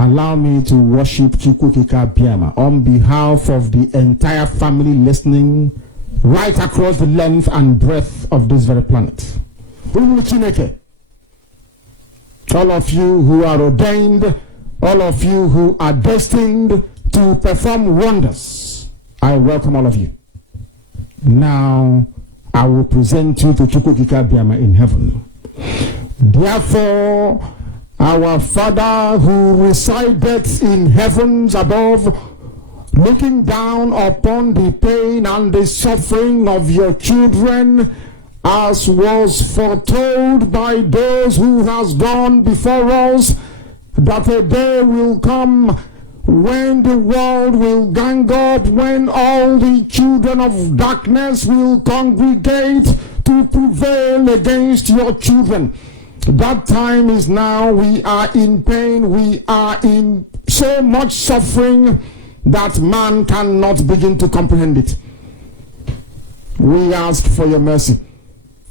Allow me to worship Chukwukika Biama on behalf of the entire family listening right across the length and breadth of this very planet. All of you who are ordained, all of you who are destined to perform wonders, I welcome all of you. Now, I will present you to Chukwukika Biama in heaven. Therefore, our Father who resideth in heavens above, looking down upon the pain and the suffering of your children, as was foretold by those who has gone before us, that a day will come when the world will gang up, when all the children of darkness will congregate to prevail against your children. That time is now. We are in pain. We are in so much suffering that man cannot begin to comprehend it. We ask for your mercy.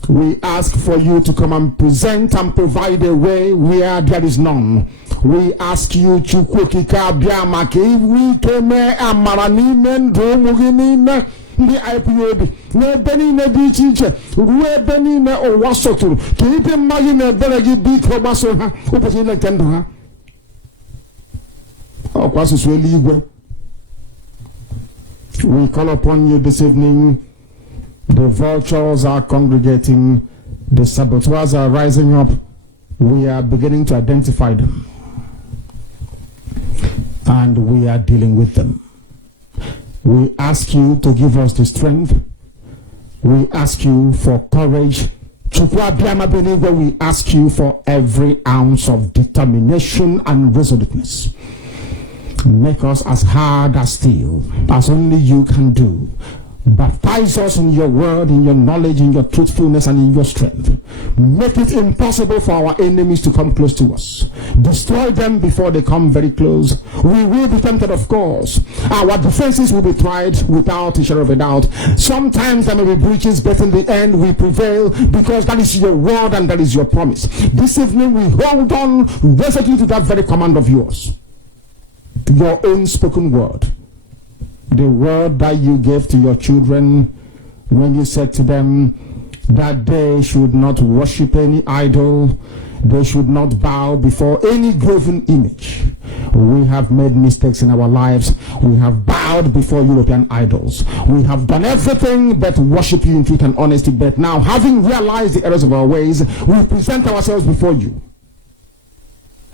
We ask for you to come and present and provide a way where there is none. We ask you, Chukwukika Biama, we came amaranime ndomuginime the IPOB. No Benny Nedi teacher, where Benny ne or Wasotu, keep him magine Beregi beat Robaso, Opposite Tendo. Oh, Passus will we call upon you this evening. The vultures are congregating, the saboteurs are rising up. We are beginning to identify them, and we are dealing with them. We ask you to give us the strength. We ask you for courage. We ask you for every ounce of determination and resoluteness. Make us as hard as steel, as only you can do. Baptize us in your word, in your knowledge, in your truthfulness, and in your strength. Make it impossible for our enemies to come close to us. Destroy them before they come very close. We will be tempted, of course. Our defenses will be tried without a shadow of a doubt. Sometimes there may be breaches, but in the end we prevail, because that is your word and that is your promise. This evening we hold on resolutely to that very command of yours. Your own spoken word. The word that you gave to your children when you said to them that they should not worship any idol, they should not bow before any graven image. We have made mistakes in our lives. We have bowed before European idols. We have done everything but worship you in truth and honesty. But now, having realized the errors of our ways, we present ourselves before you,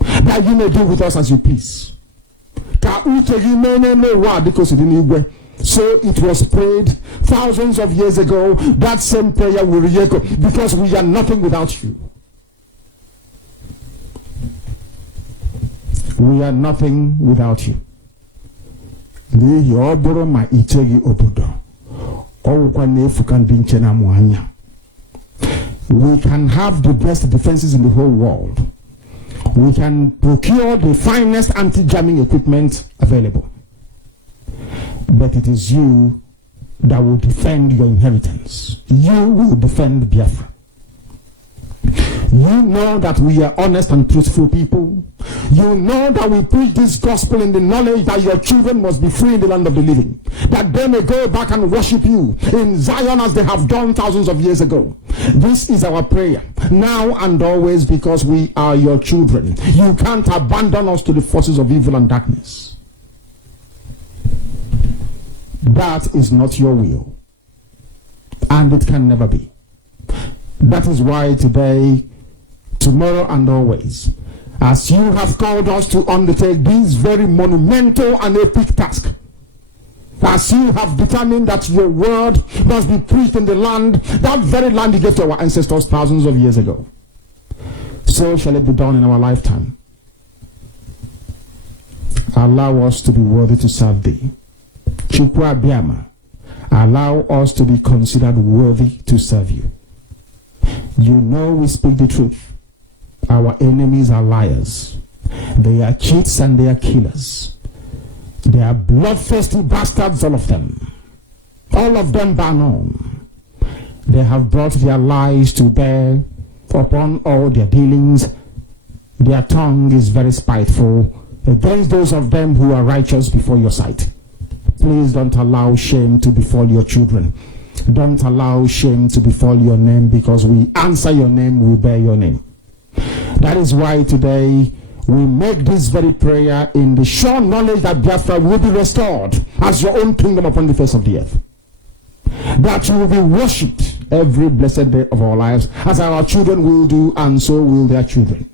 that you may do with us as you please. So it was prayed thousands of years ago. That same prayer will re-echo, because we are nothing without you. We are nothing without you. We can have the best defenses in the whole world. We can procure the finest anti-jamming equipment available. But it is you that will defend your inheritance. You will defend Biafra. You know that we are honest and truthful people. You know that we preach this gospel in the knowledge that your children must be free in the land of the living, that they may go back and worship you in Zion as they have done thousands of years ago. This is our prayer now and always, because we are your children. You can't abandon us to the forces of evil and darkness. That is not your will, and it can never be. That is why today, tomorrow, and always, as you have called us to undertake this very monumental and epic task, as you have determined that your word must be preached in the land, that very land you gave to our ancestors thousands of years ago, so shall it be done in our lifetime. Allow us to be worthy to serve thee. Chukwu Biama, allow us to be considered worthy to serve you. You know we speak the truth. Our enemies are liars. They are cheats and they are killers. They are bloodthirsty bastards, all of them. All of them bar none. They have brought their lies to bear upon all their dealings. Their tongue is very spiteful. against those of them who are righteous before your sight. Please don't allow shame to befall your children. Don't allow shame to befall your name, because we answer your name, we bear your name. That is why today we make this very prayer in the sure knowledge that Biafra will be restored as your own kingdom upon the face of the earth. That you will be worshipped every blessed day of our lives, as our children will do, and so will their children.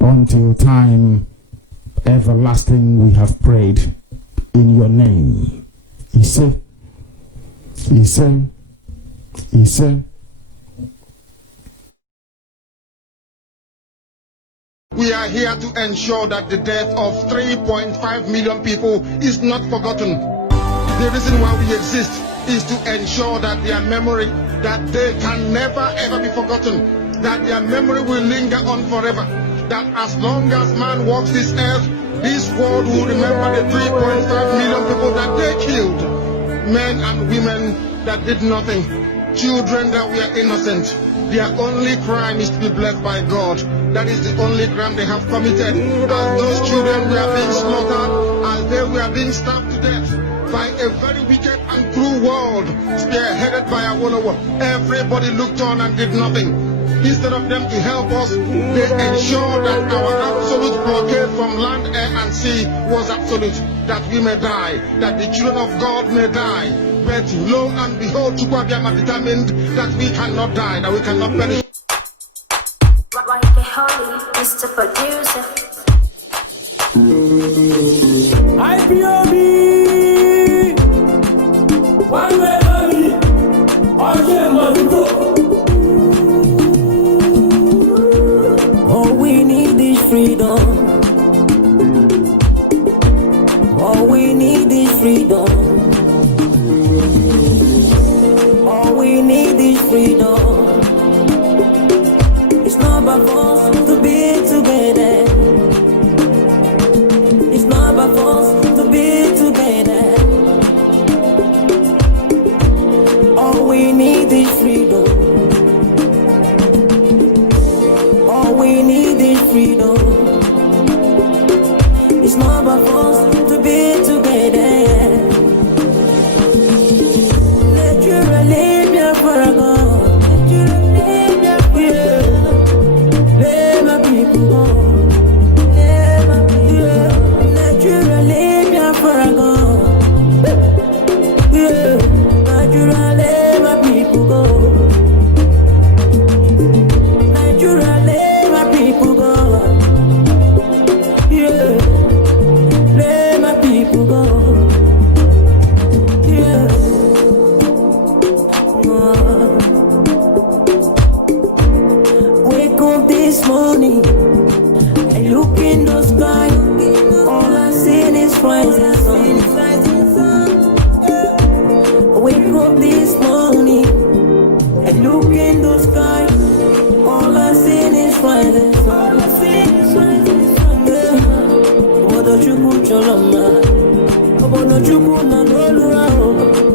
Until time everlasting we have prayed in your name. Ise. We are here to ensure that the death of 3.5 million people is not forgotten. The reason why we exist is to ensure that their memory, that they can never ever be forgotten, that their memory will linger on forever, that as long as man walks this earth, this world will remember the 3.5 million people that they killed, men and women that did nothing, children that were innocent. Their only crime is to be blessed by God. That is the only crime they have committed. As those children were being slaughtered, as they were being starved to death by a very wicked and cruel world, spearheaded by Awolowo, everybody looked on and did nothing. Instead of them to help us, they ensured that our absolute blockade from land, air, and sea was absolute, that we may die, that the children of God may die. But lo and behold, Chukwuabiama determined that we cannot die, that we cannot perish. Holy, Mr. Producer. IPOB, one way only, all shame must go. All we need is freedom. All we need is freedom. All we need is freedom. It's not about us to be together. It's not about us to be together. All we need is freedom. All we need is freedom. It's not about us to be together. Let you relieve your paragon.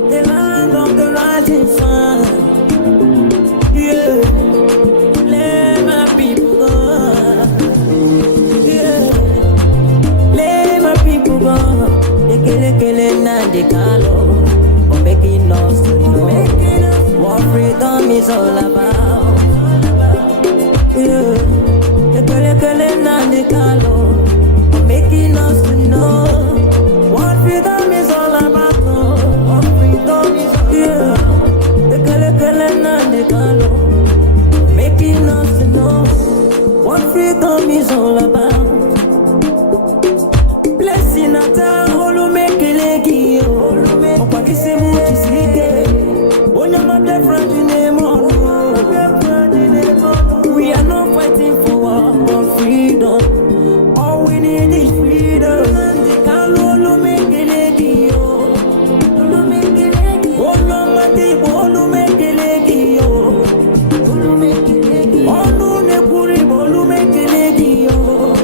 The land of the rising sun. Yeah, let my people go. Yeah, let my people go. Ekele na de kalo, for making us to know what freedom is all about. Yeah, ekele na de kalo, for making us to know what freedom is all about. What freedom is all about. Making us to know what freedom is all about. Blessing at all, make a leggy. We are not fighting for war, but freedom. All we need is freedom. Oh,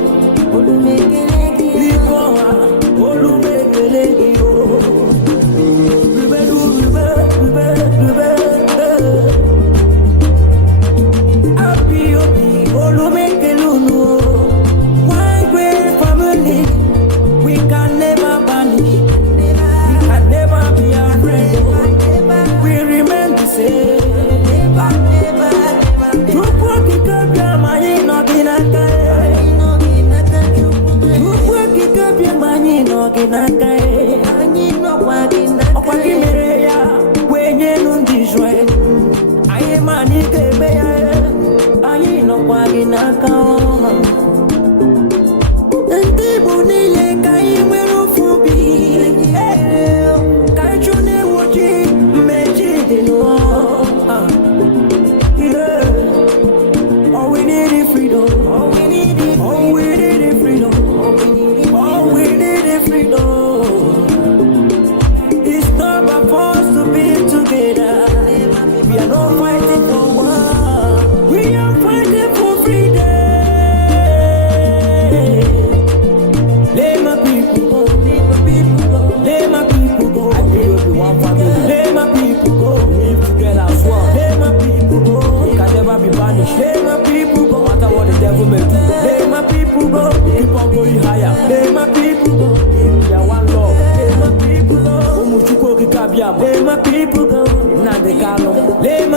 Let my people go. Let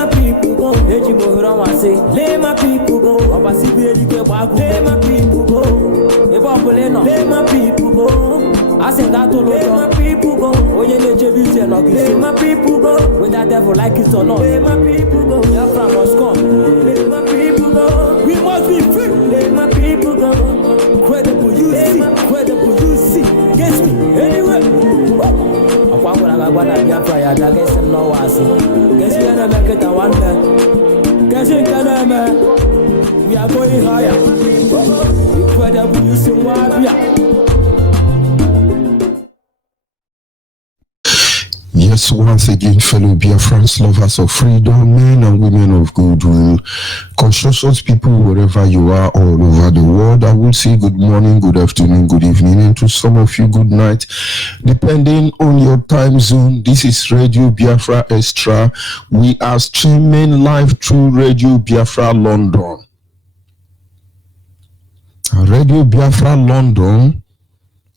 my people go. Let my people go. Let my people go. Let my people go. I said that to let my people go. Let my people go. When that devil like it or not. Let my people go. Biafra must come. Let my people go. We must be free. Let my people go. Credible you see. Credible you see. Guess me. Anyway. We are going higher. Incredible, you see Yes, once again, fellow Biafrans, lovers of freedom, men and women of goodwill, conscious people, wherever you are all over the world, I will say good morning, good afternoon, good evening, and to some of you, good night, depending on your time zone. This is Radio Biafra Extra. We are streaming live through Radio Biafra London. Radio Biafra London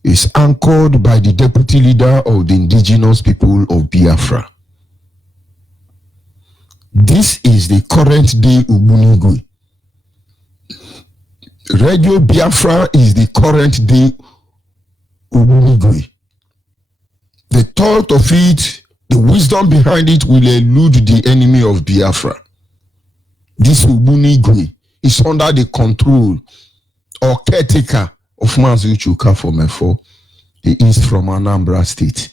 is anchored by the deputy leader of the indigenous people of Biafra. This is the current day Ubunigwe. Radio Biafra is the current day Ubunigwe. The thought of it, the wisdom behind it will elude the enemy of Biafra. This Ubunigwe is under the control or caretaker of Mazi Chuka Fomefo. He is from Anambra State.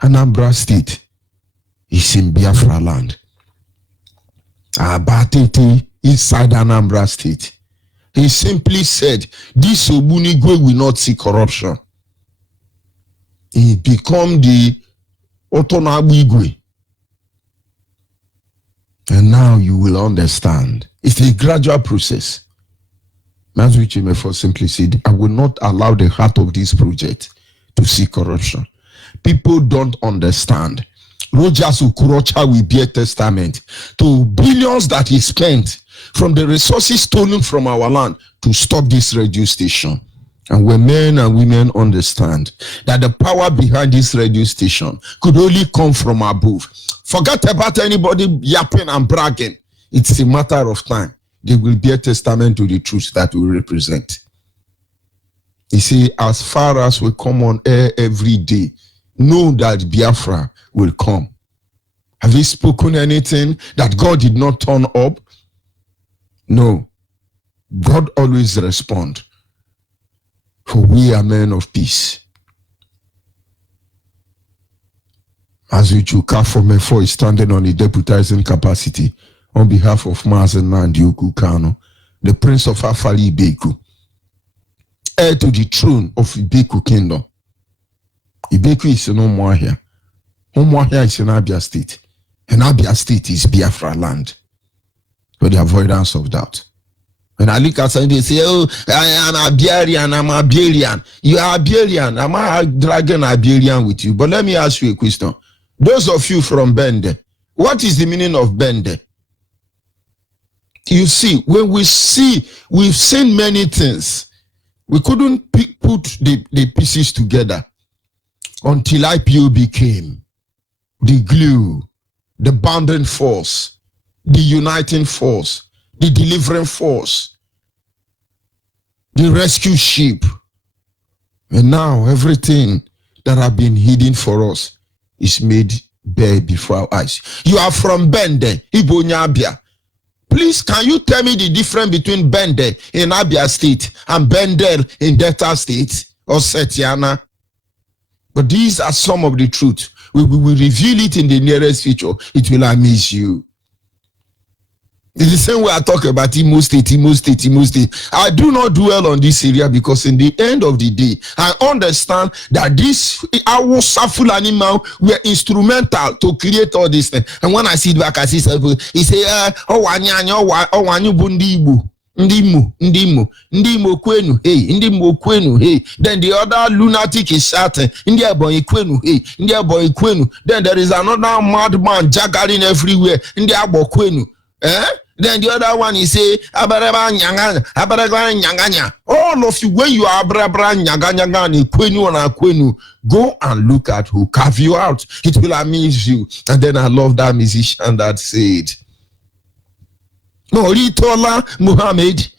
Anambra State is in Biafra land. Abatete inside Anambra State. He simply said, this Ubunigwe will not see corruption. He become the Otonabigwe. And now you will understand. It's a gradual process. Mazuichi for simply said, I will not allow the heart of this project to see corruption. People don't understand. Rogers Ukurocha will be a testament to billions that he spent from the resources stolen from our land to stop this radio station. And when men and women understand that the power behind this radio station could only come from above, forget about anybody yapping and bragging. It's a matter of time. They will be a testament to the truth that we represent. You see, as far as we come on air every day, know that Biafra will come. Have you spoken anything that God did not turn up? No. God always responds. For we are men of peace. As we Chuka Fomefo is standing on a deputizing capacity on behalf of Mazen Nandioku Kano, the Prince of Afali Ibeku, heir to the throne of Ibeku Kingdom. Ibeku is in Umuahia. Umuahia is in Abia State. And Abia State is Biafra land. For the avoidance of doubt. When I look outside, they say, oh, I am Abelian, I'm Abelian. You are Abelian. I'm dragging Abelian with you. But let me ask you a question. Those of you from Bende, what is the meaning of Bende? You see, when we've seen many things. We couldn't put the pieces together until IPOB came. The glue, the bounding force, the uniting force, the delivering force, the rescue ship. And now everything that have been hidden for us is made bare before our eyes. You are from Bende, Ibonyabia. Please, can you tell me the difference between Bende in Abia State and Bendel in Delta State or Setiana? But these are some of the truth. We will reveal it in the nearest future. It will amaze you. It's the same way I talk about Imo State. I do not dwell on this area because in the end of the day, I understand that this our Fulani man were instrumental to create all this thing. And when I sit back, I see people, he say, Ndimo kwenu, hey, Ndimo kwenu, hey. Then the other lunatic is shouting, India boy kwenu, hey, India boy kwenu. Then there is another madman jaggering everywhere, India boy kwenu, eh? Then the other one is say, Abaraba nyanganya. All of you, when you are Abrabra nyanganya and kwenu, go and look at who carve you out. It will amaze you. And then I love that musician that said, Moritola Muhammad,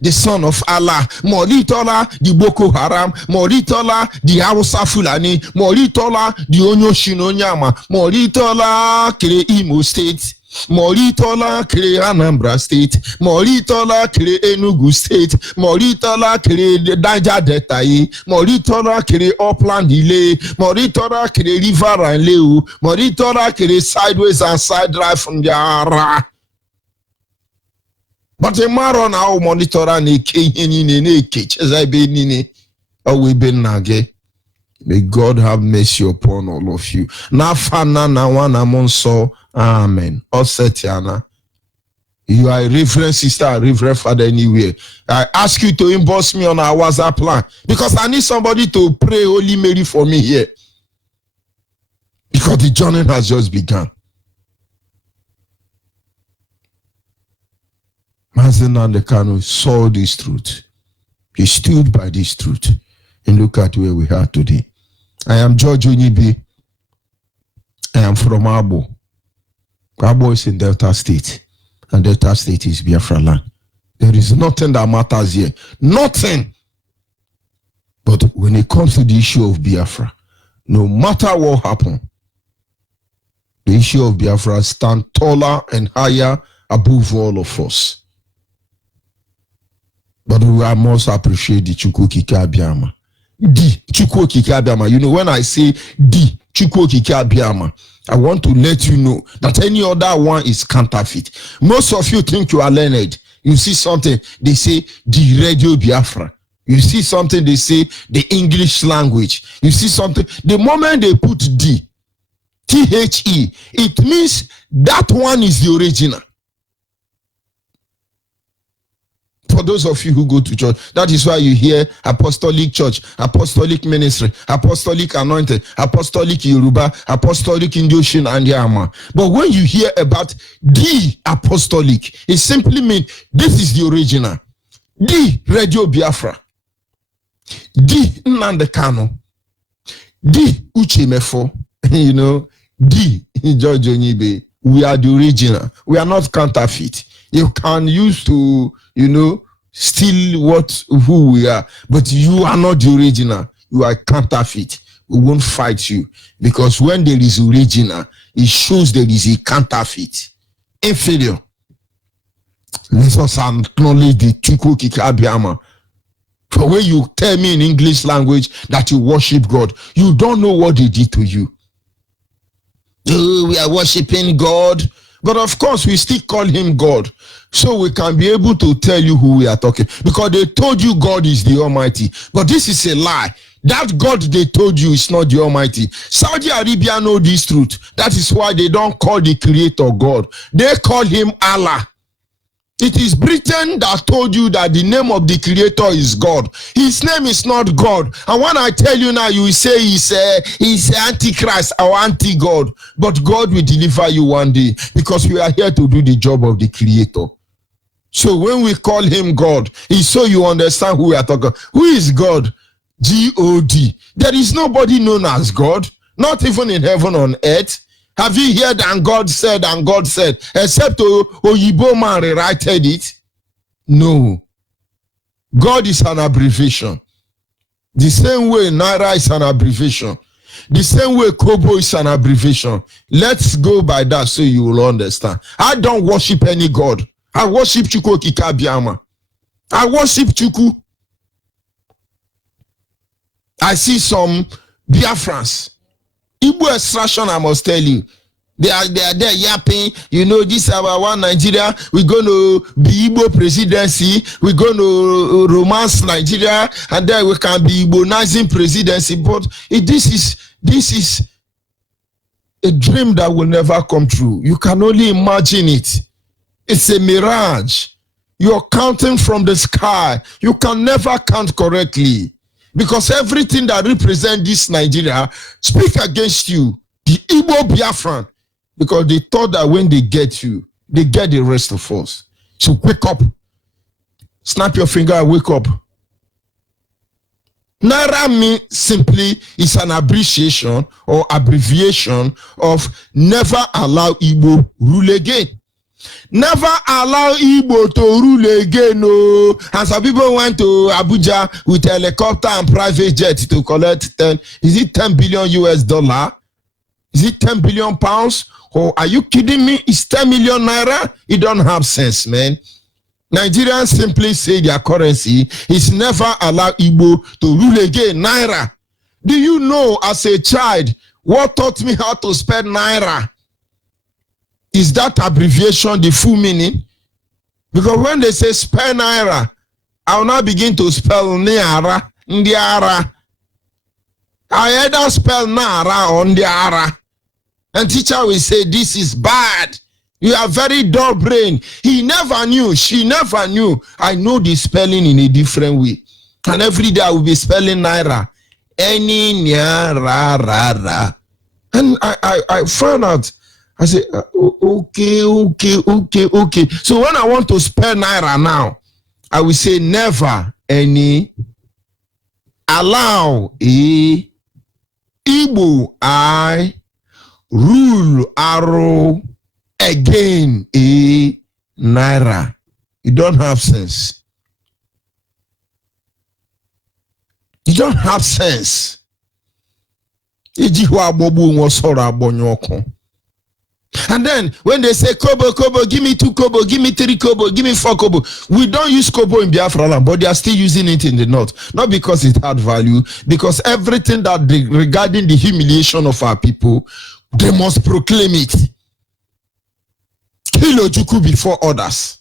the son of Allah, Moritola, the Boko Haram, Moritola, the Hausa Fulani, Moritola, the Onyoshino-Nyama, Moritola, Kere Imo State, Moritola, Kere Anambra State, Moritola, Kere Enugu State, Moritola, Kere Niger Delta, Moritola, Kere Upland Ile, Moritola, Kere River and Leu, Moritola, Kere sideways and side drive from Yara. But a maron now monitor and a cage as I been we been nage. May God have mercy upon all of you. Na fana na wana monso. Amen. Osetiana. You are a reverend sister, a reverend father anywhere. I ask you to inbox me on our WhatsApp line because I need somebody to pray Holy Mary for me here. Because the journey has just begun. Mazen Nandekano saw this truth. He stood by this truth. And look at where we are today. I am George Onyibe. I am from Abo. Abo is in Delta State. And Delta State is Biafra land. There is nothing that matters here. Nothing. But when it comes to the issue of Biafra, no matter what happens, the issue of Biafra stands taller and higher above all of us. But we must appreciate the Chukwokike Abiyama. The Chukwokike Abiyama. You know, when I say the Chukwokike Abiyama, I want to let you know that any other one is counterfeit. Most of you think you are learned. You see something, they say the Radio Biafra. You see something, they say the English language. You see something, the moment they put D, T-H-E, it means that one is the original. For those of you who go to church, that is why you hear apostolic church, apostolic ministry, apostolic anointed, apostolic Yoruba, apostolic Indoshin and Yama. But when you hear about the apostolic, it simply means this is the original. The Radio Biafra, the Nnamdi Kanu, the Uche Mefo, you know, the George Onyibe. We are the original. We are not counterfeit. You can use to, you know, steal who we are, but you are not the original. You are counterfeit. We won't fight you because when there is original, it shows there is a counterfeit. Inferior. Let us acknowledge the Chukwokike Abiyama. For when you tell me in English language that you worship God, you don't know what they did to you. Oh, we are worshiping God. But of course, we still call him God. So we can be able to tell you who we are talking. Because they told you God is the Almighty. But this is a lie. That God they told you is not the Almighty. Saudi Arabia know this truth. That is why they don't call the Creator God. They call him Allah. It is Britain that told you that the name of the Creator is God. His name is not God. And when I tell you now, you will say he's Antichrist or anti-God. But God will deliver you one day because we are here to do the job of the Creator. So when we call him God, it's so you understand who we are talking. Who is God? G-O-D. There is nobody known as God, not even in heaven on earth. Have you heard and God said, except Oyibo man rewrited it? No. God is an abbreviation. The same way Naira is an abbreviation. The same way Kobo is an abbreviation. Let's go by that so you will understand. I don't worship any God. I worship Chukwu Okike Abiama. I worship Chukwu. I see some Biafrans. Igbo extraction, I must tell you. They are there yapping, you know, this is our one Nigeria, we're going to be Igbo presidency, we're going to romance Nigeria, and then we can be Igbo-nizing presidency. But this is a dream that will never come true. You can only imagine it. It's a mirage. You're counting from the sky. You can never count correctly. Because everything that represents this Nigeria speak against you. The Igbo Biafran. Because they thought that when they get you, they get the rest of us. So wake up. Snap your finger and wake up. Naira means simply is an abbreviation or abbreviation of never allow Igbo rule again. Never allow Igbo to rule again. No. And some people went to Abuja with a helicopter and private jet to collect 10 billion US dollar? Is it 10 billion pounds? Or are you kidding me? It's 10 million naira? It don't have sense, man. Nigerians simply say their currency is never allow Igbo to rule again. Naira. Do you know as a child what taught me how to spell naira? Is that abbreviation the full meaning? Because when they say spell naira, I will now begin to spell niara, ndiara. I either spell nara or ndiara. And teacher will say, this is bad. You are very dull brain. He never knew. She never knew. I know the spelling in a different way. And every day I will be spelling naira. Any, nya, ra, ra, ra. And I found out. I said, okay. So when I want to spell naira now, I will say never, any, allow, Igbo, I, rule, arrow, again, naira. You don't have sense. You don't have sense. And then when they say kobo, give me 2 kobo, give me 3 kobo, give me 4 kobo. We don't use kobo in Biafra land, but they are still using it in the north. Not because it had value, because everything that regarding the humiliation of our people, they must proclaim it. Kill Ojukwu before others.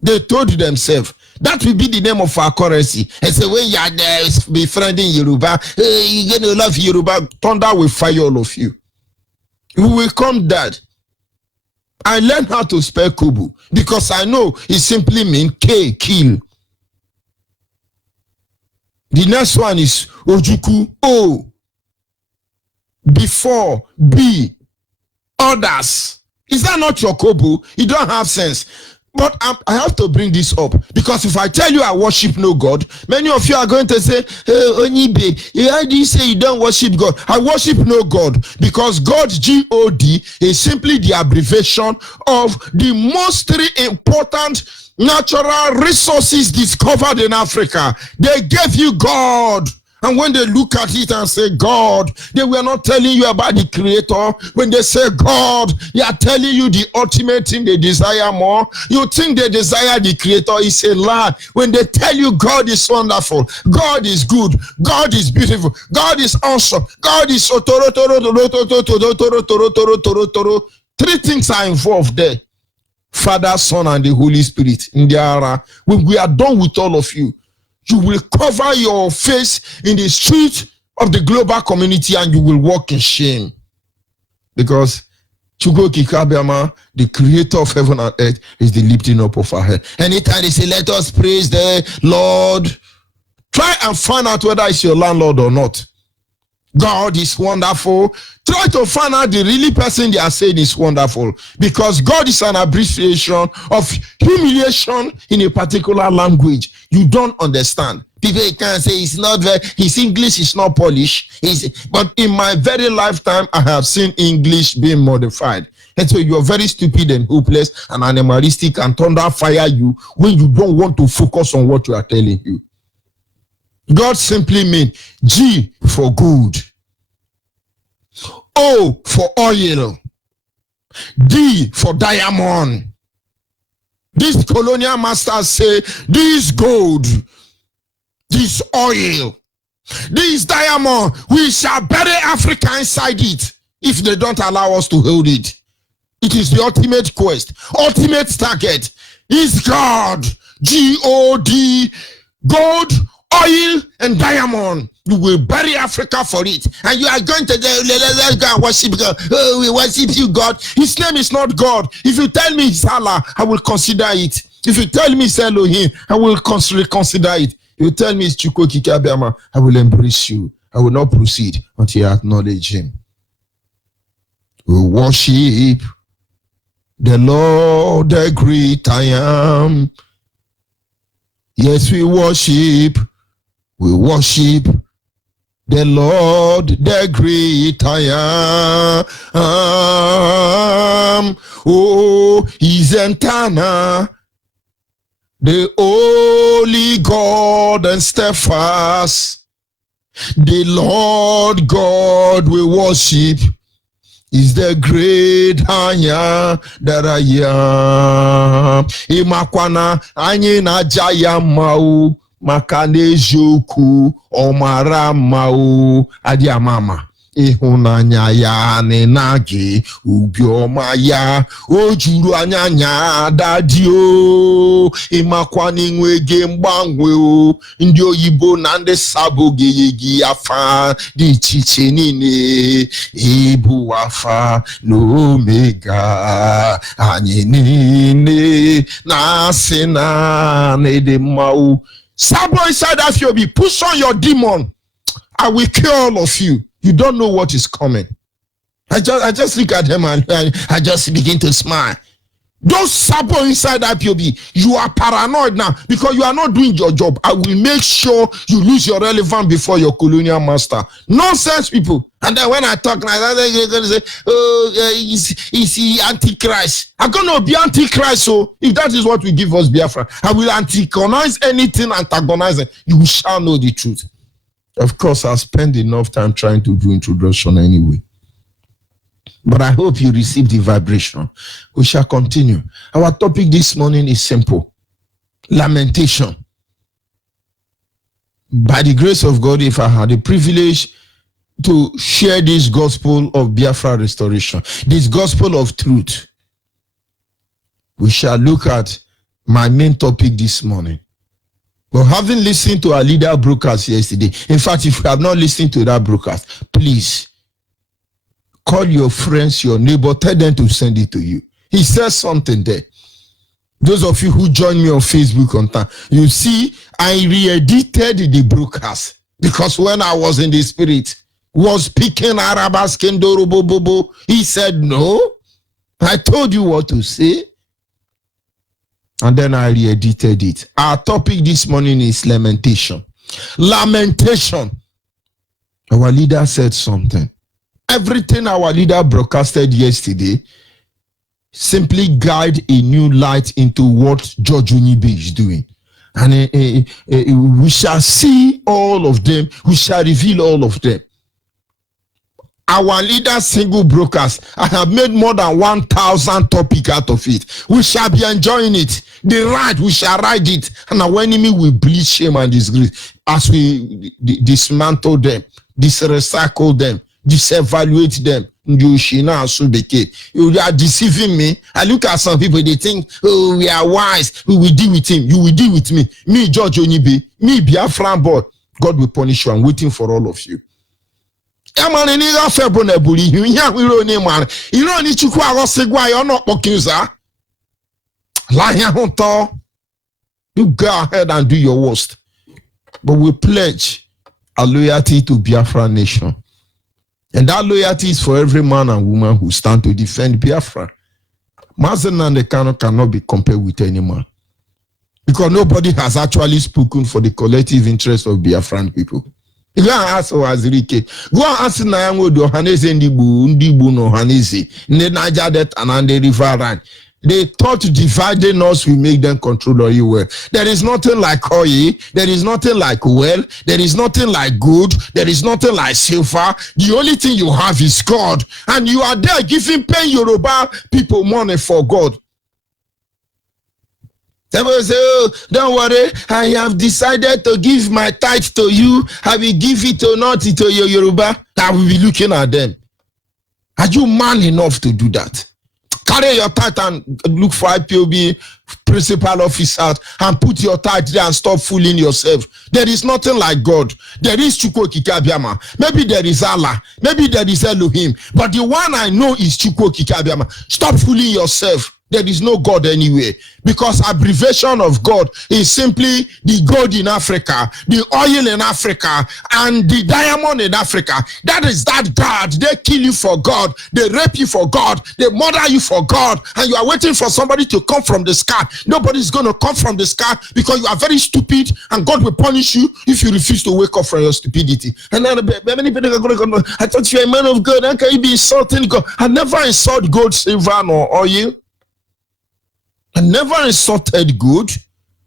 They told themselves that will be the name of our currency. And so when you are there befriending Yoruba, you're going to love Yoruba, thunder will fire all of you. We will come dead. I learned how to spell Kubu because I know it simply means K, kill. The next one is Ojukwu, O. Before, B. Others. Is that not your Kobo? You don't have sense. But I have to bring this up because if I tell you I worship no God, many of you are going to say, hey, Onibe, how do you say you don't worship God? I worship no God because God, G-O-D, is simply the abbreviation of the most 3 important natural resources discovered in Africa. They gave you God. And when they look at it and say God, they were not telling you about the creator. When they say God, they are telling you the ultimate thing they desire more. You think they desire the creator. It's a lie. When they tell you God is wonderful, God is good, God is beautiful, God is awesome, God is otoro. 3 things are involved there. Father, Son, and the Holy Spirit. When we are done with all of you, you will cover your face in the street of the global community and you will walk in shame. Because Chukwu Okike Abiama, the creator of heaven and earth, is the lifting up of our head. Anytime they say, let us praise the Lord, try and find out whether it's your landlord or not. God is wonderful. Try to find out the really person they are saying is wonderful. Because God is an abbreviation of humiliation in a particular language. You don't understand. People can say it's not very, his English is not Polish. But in my very lifetime, I have seen English being modified. And so you're very stupid and hopeless and animalistic and thunder fire you when you don't want to focus on what you are telling you. God simply means G for good. O for oil. D for diamond. These colonial masters say, this gold, this oil, this diamond, we shall bury Africa inside it if they don't allow us to hold it. It is the ultimate quest, ultimate target is God, G-O-D, gold, oil, and diamond. You will bury Africa for it, and you are going to let's go and worship God. Oh, we worship you, God. His name is not God. If you tell me it's Allah, I will consider it. If you tell me it's Elohim, I will consider it. If you tell me it's Chukwokike Abiama, I will embrace you. I will not proceed until I acknowledge him. We worship the Lord, the great I am. Yes, we worship the Lord, the great I am. Oh, he's eternal, the holy God and steadfast. The Lord God we worship is the great I am that I am. Imakwana anyị na-aja ya mma o, maka n'eziokwu ọ mara mma o, adị amama. Ịhụnanya ya na gị, obiọma ya o juru anya dadi o. Ịmakwa n'inwe gị mgbanwe o, ndị oyibo na ndị sabo gị afa dị iche iche niile. Ịbụ afa na omega, anyị niile na-asị na dị mma o. Sabo inside Afiobi, push on your demon. I will kill all of you. You don't know what is coming. I just look at him and I just begin to smile. Those Sabo inside IPOB, you are paranoid now because you are not doing your job. I will make sure you lose your relevance before your colonial master. Nonsense, people. And then when I talk like that, they're going to say, oh, is he Antichrist? I'm going to be Antichrist. So if that is what will give us Biafra, I will antagonize anything antagonizing. You shall know the truth. Of course, I'll spend enough time trying to do introduction anyway. But I hope you receive the vibration. We shall continue. Our topic this morning is simple. Lamentation. By the grace of God, if I had the privilege to share this gospel of Biafra restoration, this gospel of truth, we shall look at my main topic this morning. But having listened to our leader broadcast yesterday, in fact, if you have not listened to that broadcast, please call your friends, your neighbor, tell them to send it to you. He says something there. Those of you who join me on Facebook on time, you see, I re-edited the broadcast because when I was in the spirit, was speaking Arabas Kendoro Bobo. He said, no, I told you what to say. And then I re-edited it. Our topic this morning is lamentation. Lamentation. Our leader said something. Everything our leader broadcasted yesterday simply guide a new light into what George Unibe is doing. And we shall see all of them. We shall reveal all of them. Our leader's single broadcast, I have made more than 1,000 topics out of it. We shall be enjoying it. The ride, we shall ride it. And our enemy will bleed shame and disgrace as we dismantle them, recycle them, disevaluate them. You are deceiving me. I look at some people, they think, oh, we are wise. We will deal with him. You will deal with me. Me, George Onibe, me, Biafran boy. God will punish you. I'm waiting for all of you. You go ahead and do your worst. But we pledge our loyalty to Biafra nation. And that loyalty is for every man and woman who stand to defend Biafra. Mazen and the Kano cannot be compared with any man. Because nobody has actually spoken for the collective interest of Biafran people. Go and ask Owazirike. Go and ask Nayango do Hanese Ndibu no Hanese. Ne Niger Delta and the River Rhine. They thought dividing us will make them control oil well. There is nothing like oil. There is nothing like well. There is nothing like gold. There is nothing like silver. The only thing you have is God. And you are there paying Yoruba people money for God. Somebody say, oh, don't worry, I have decided to give my tithe to you. I will give it or not to your Yoruba. I will be looking at them. Are you man enough to do that? Carry your tithe and look for IPOB principal officers and put your tithe there and stop fooling yourself. There is nothing like God. There is Chukwu Okike Abiama. Maybe there is Allah. Maybe there is Elohim. But the one I know is Chukwu Okike Abiama. Stop fooling yourself. There is no God anywhere, because abbreviation of God is simply the gold in Africa, the oil in Africa, and the diamond in Africa. That is that God. They kill you for God, they rape you for God, they murder you for God, and you are waiting for somebody to come from the sky. Nobody is going to come from the sky, because you are very stupid, and God will punish you if you refuse to wake up from your stupidity. And then many people are going to go, I thought you were a man of God. How can you be insulting God? I never insult gold, silver, nor oil. I never insulted gold.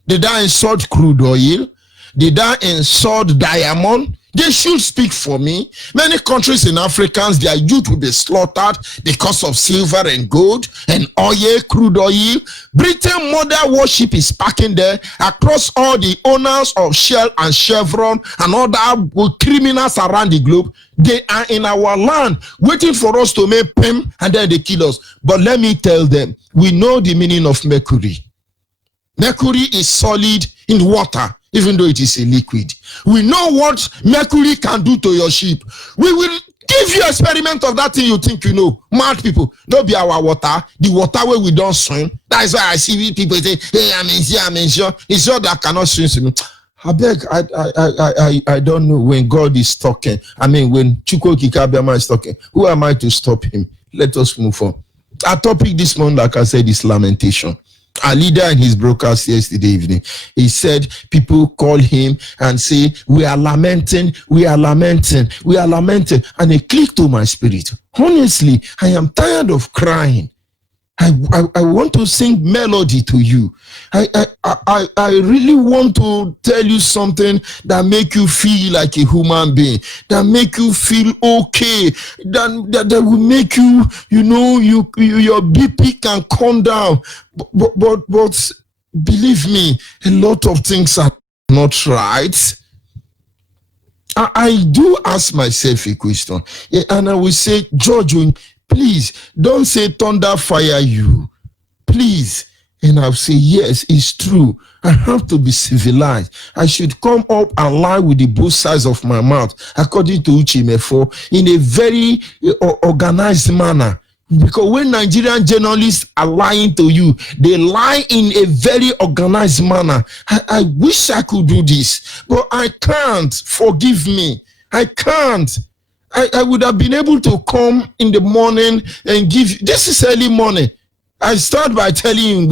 Did I insult crude oil? Did I insult diamond? They should speak for me. Many countries in Africa, their youth will be slaughtered because of silver and gold and oil, crude oil. Britain model worship is packing there across all the owners of Shell and Chevron and other criminals around the globe. They are in our land waiting for us to make pim, and then they kill us. But let me tell them, we know the meaning of mercury. Mercury is solid in water, even though it is a liquid. We know what mercury can do to your ship. We will give you experiment of that thing you think you know. Mad people, don't be our water, the water where we don't swim. That is why I see people say, hey, I'm in sure. It's sure that cannot swim. I beg, I don't know when God is talking. I mean, when Chukwu Okike Abiama is talking, who am I to stop him? Let us move on. Our topic this morning, like I said, is lamentation. Our leader in his broadcast yesterday evening, he said people call him and say, we are lamenting. And it clicked to my spirit. Honestly, I am tired of crying. I want to sing melody to you. I really want to tell you something that make you feel like a human being, that make you feel okay, that will make you, your BP can come down. But believe me, a lot of things are not right. I do ask myself a question, and I will say, George, please don't say thunder fire you, please. And I'll say, yes, it's true. I have to be civilized. I should come up and lie with the both sides of my mouth, according to Uche Mefo, in a very organized manner. Because when Nigerian journalists are lying to you, they lie in a very organized manner. I wish I could do this, but I can't. Forgive me. I can't. I would have been able to come in the morning and give you. This is early morning. I start by telling you,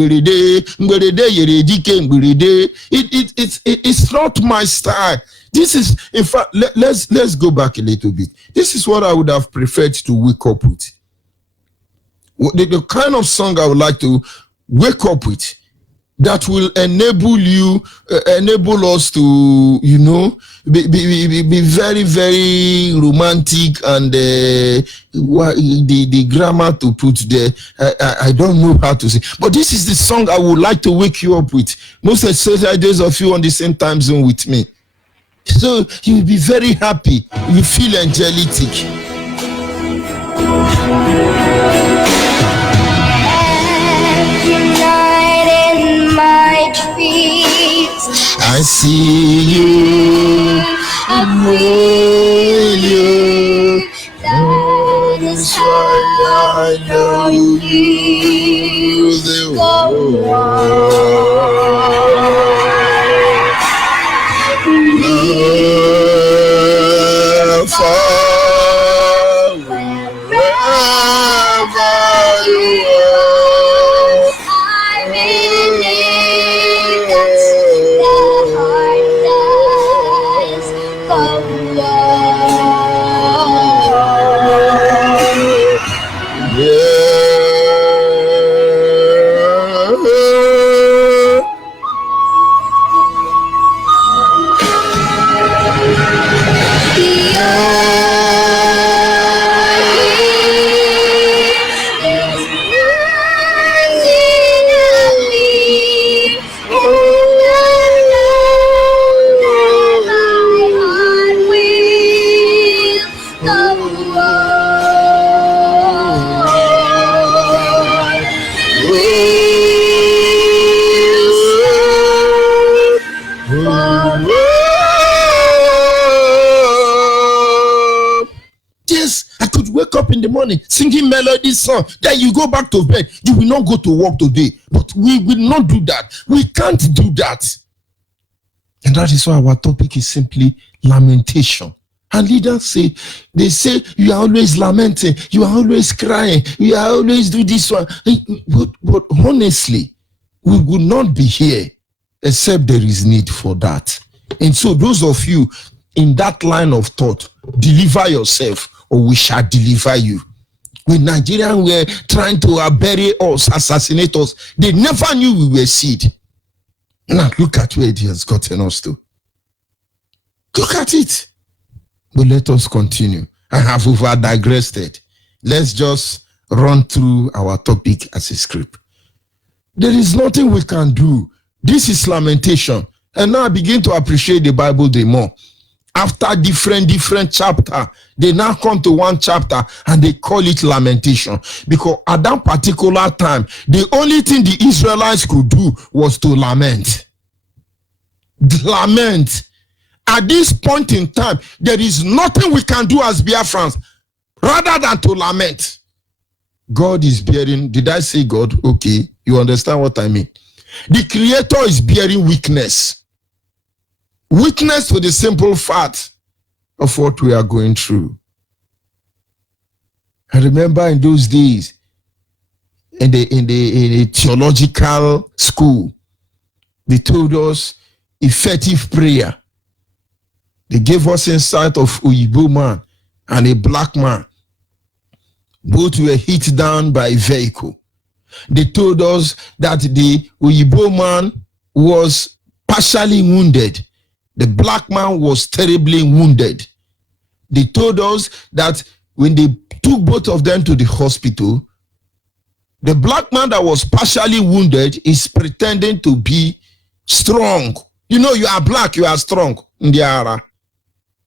it's not my style. This is, in fact, let's go back a little bit. This is what I would have preferred to wake up with. The kind of song I would like to wake up with that will enable us to, be very, very romantic, and the grammar to put there, I don't know how to say. But this is the song I would like to wake you up with. Most especially those of you on the same time zone with me. So you will be very happy. You feel angelic. I see you, I feel you, that is why I know you, the world, far wherever you are, I'm in it. up in the morning singing melody song, then you go back to bed. You will not go to work today. But we will not do that. We can't do that. And that is why our topic is simply lamentation. And leaders say, you are always lamenting, you are always crying, you are always do this one. But honestly, we would not be here except there is need for that. And so those of you in that line of thought, deliver yourself or we shall deliver you. When Nigerians were trying to bury us, assassinate us, they never knew we were seed. Now look at where it has gotten us to. Look at it. But let us continue. I have over digressed. Let's just run through our topic as a script. There is nothing we can do. This is lamentation. And now I begin to appreciate the Bible the more. After different chapter, they now come to one chapter and they call it lamentation. Because at that particular time, the only thing the Israelites could do was to lament. Lament. At this point in time, there is nothing we can do as Biafrans rather than to lament. God is bearing, did I say God? Okay, you understand what I mean. The Creator is bearing weakness. Weakness to the simple fact of what we are going through. I remember in those days, in the theological school, they told us effective prayer. They gave us insight of Oyibo man and a black man. Both were hit down by a vehicle. They told us that the Oyibo man was partially wounded. The black man was terribly wounded. They told us that when they took both of them to the hospital, the black man that was partially wounded is pretending to be strong. You know, you are black, you are strong in the era.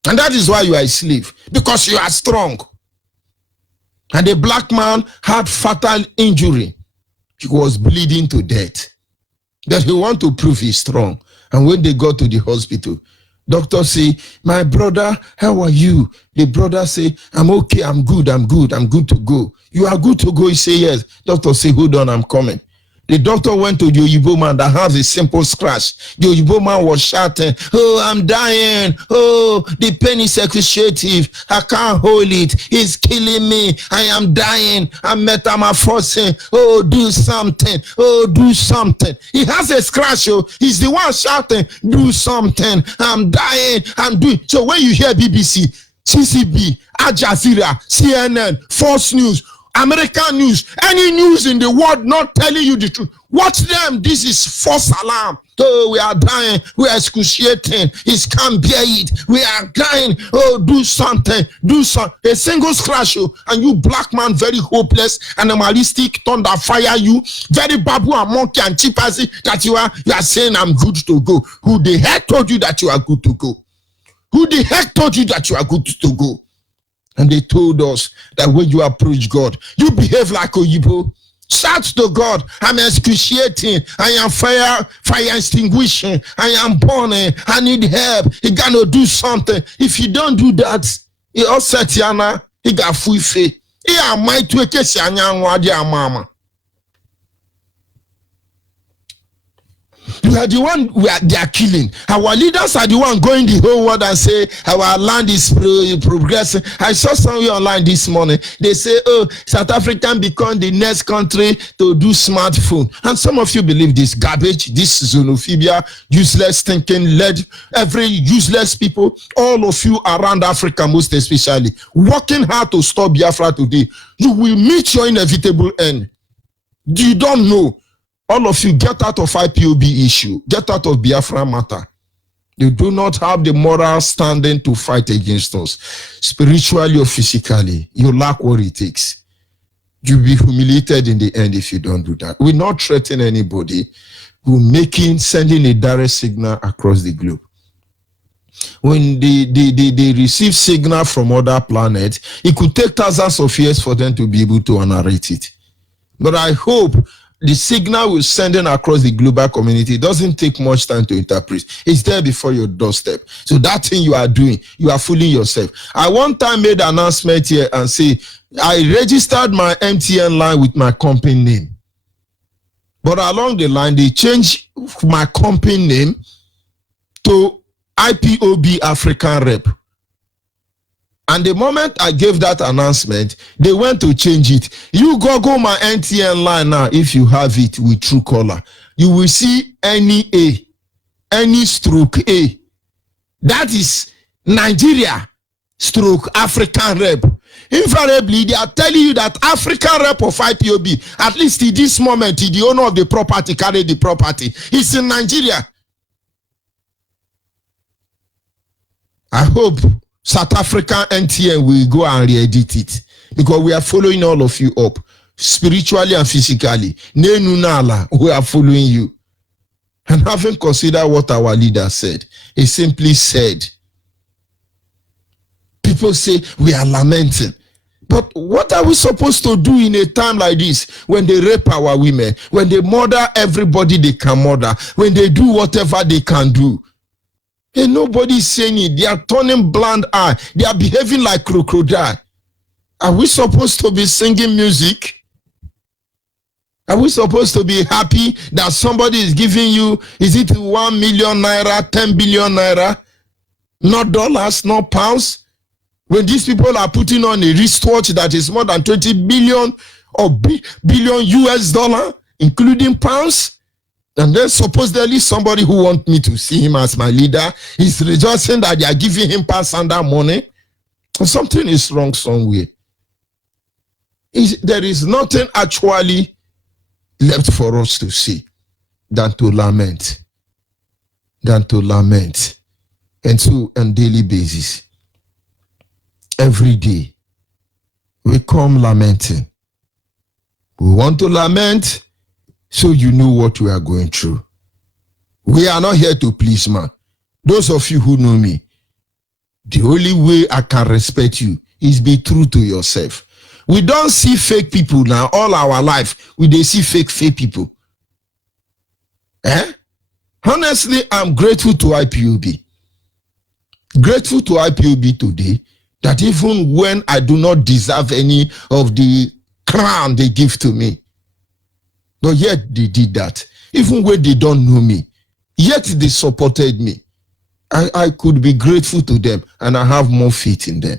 And that is why you are a slave, because you are strong. And the black man had fatal injury. He was bleeding to death. That he want to prove he's strong. And when they got to the hospital, doctor say, my brother, how are you? The brother say, I'm okay, I'm good to go. You are good to go? He say, yes. Doctor say, hold on, I'm coming. The doctor went to the Oyibo man that has a simple scratch. The Oyibo man was shouting, oh, I'm dying. Oh, the pain is excruciating. I can't hold it. It's killing me. I am dying. I'm metamorphosing. Oh, do something. Oh, do something. He has a scratch. Oh, he's the one shouting, do something. I'm dying. I'm doing. So when you hear BBC, CCB, Al Jazeera, CNN, Fox News, American news, any news in the world not telling you the truth, watch them. This is false alarm. Oh, we are dying. We are excruciating. It can't bear it. We are dying. Oh, do something. Do something. A single scratch, and you black man, very hopeless, animalistic, thunder fire you, very babu and monkey and chimpanzee that you are saying I'm good to go. Who the heck told you that you are good to go? Who the heck told you that you are good to go? And they told us that when you approach God, you behave like Oyibo. Shout to God, I'm excruciating. I am fire extinguishing. I am burning. I need help. He gonna do something. If you don't do that, he upset Yana. He got full faith. He might to a mama. You are the one they are killing. Our leaders are the one going the whole world and say our land is progressing. I saw somewhere online this morning. They say, oh, South Africa become the next country to do smartphone. And some of you believe this garbage, this xenophobia, useless thinking, led every useless people, all of you around Africa, most especially, working hard to stop Biafra today. You will meet your inevitable end. You don't know. All of you get out of IPOB issue. Get out of Biafra matter. You do not have the moral standing to fight against us. Spiritually or physically, you lack what it takes. You'll be humiliated in the end if you don't do that. We're not threatening anybody. We're sending a direct signal across the globe. When they receive signal from other planets, it could take thousands of years for them to be able to narrate it. But I hope the signal we're sending across the global community doesn't take much time to interpret. It's there before your doorstep. So that thing you are doing, you are fooling yourself. I one time made an announcement here and say, I registered my MTN line with my company name. But along the line, they changed my company name to IPOB African Rep. And the moment I gave that announcement, they went to change it. You Google my MTN line now, if you have it with Truecaller, you will see any A, any stroke A. That is Nigeria stroke African Rep. Invariably, they are telling you that African Rep of IPOB, at least in this moment, the owner of the property carried the property. It's in Nigeria. I hope South African NTN will go and re-edit it, because we are following all of you up spiritually and physically. Nenunala, we are following you. And having considered what our leader said, he simply said, people say we are lamenting. But what are we supposed to do in a time like this, when they rape our women, when they murder everybody they can murder, when they do whatever they can do? And nobody's saying it. They are turning blind eye. They are behaving like crocodile. Are we supposed to be singing music? Are we supposed to be happy that somebody is giving you, is it 1 million naira, 10 billion naira? Not dollars, not pounds? When these people are putting on a wristwatch that is more than 20 billion or billion US dollar, including pounds? And then supposedly somebody who wants me to see him as my leader is rejoicing that they are giving him pass under money. Something is wrong somewhere. There is nothing actually left for us to see than to lament. And so on daily basis, every day, we come lamenting. We want to lament, so you know what we are going through. We are not here to please man. Those of you who know me, the only way I can respect you is be true to yourself. We don't see fake people now. All our life, we dey see fake people. Honestly, I'm grateful to IPOB. Grateful to IPOB today, that even when I do not deserve any of the crown they give to me, but yet they did that. Even when they don't know me, yet they supported me. I could be grateful to them, and I have more faith in them.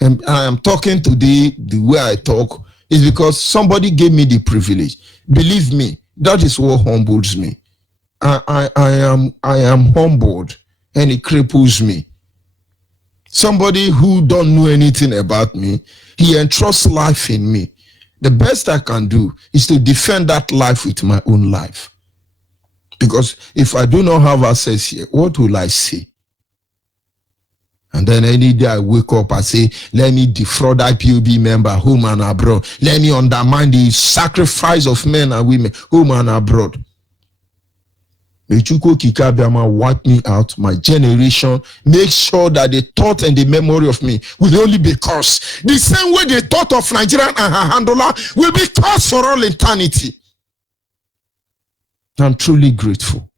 And I am talking today the way I talk is because somebody gave me the privilege. Believe me, that is what humbles me. I am humbled, and it cripples me. Somebody who don't know anything about me, he entrusts life in me. The best I can do is to defend that life with my own life. Because if I do not have access here, what will I say? And then any day I wake up, I say, let me defraud IPOB member, home and abroad. Let me undermine the sacrifice of men and women, home and abroad. May Chukwu Kikabiama wipe me out, my generation. Make sure that the thought and the memory of me will only be cursed. The same way the thought of Nigeria and her handler will be cursed for all eternity. I'm truly grateful.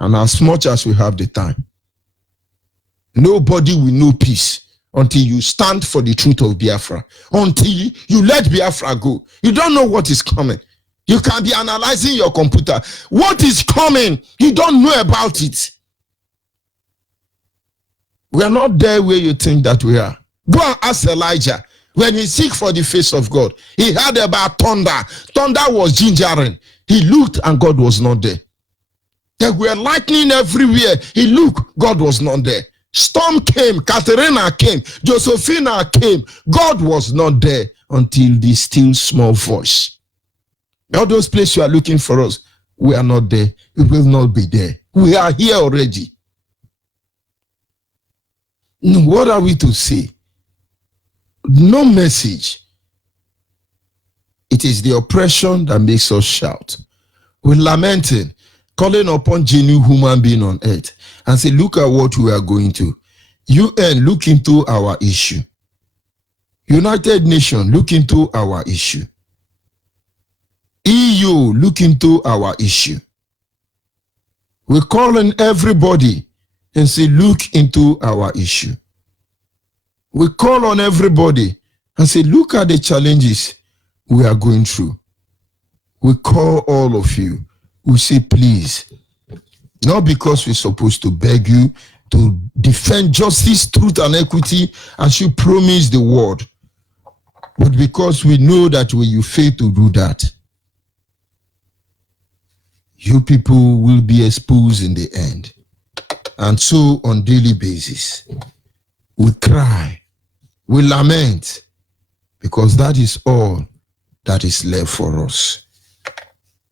And as much as we have the time, nobody will know peace until you stand for the truth of Biafra. Until you let Biafra go. You don't know what is coming. You can be analyzing your computer. What is coming? You don't know about it. We are not there where you think that we are. Go and ask Elijah. When he seek for the face of God, he heard about thunder. Thunder was gingering. He looked and God was not there. There were lightning everywhere. He looked, God was not there. Storm came, Katerina came, Josephina came. God was not there until the still small voice. All those places you are looking for us, we are not there. We will not be there. We are here already. What are we to say? No message. It is the oppression that makes us shout. We're lamenting, calling upon genuine human being on earth, and say, look at what we are going to. UN, look into our issue. United Nations, look into our issue. EU, look into our issue. We call on everybody and say, look into our issue. We call on everybody and say, look at the challenges we are going through. We call all of you. We say, please, not because we're supposed to beg you to defend justice, truth, and equity as you promised the world, but because we know that when you fail to do that, you people will be exposed in the end. And so on daily basis, we cry, we lament, because that is all that is left for us.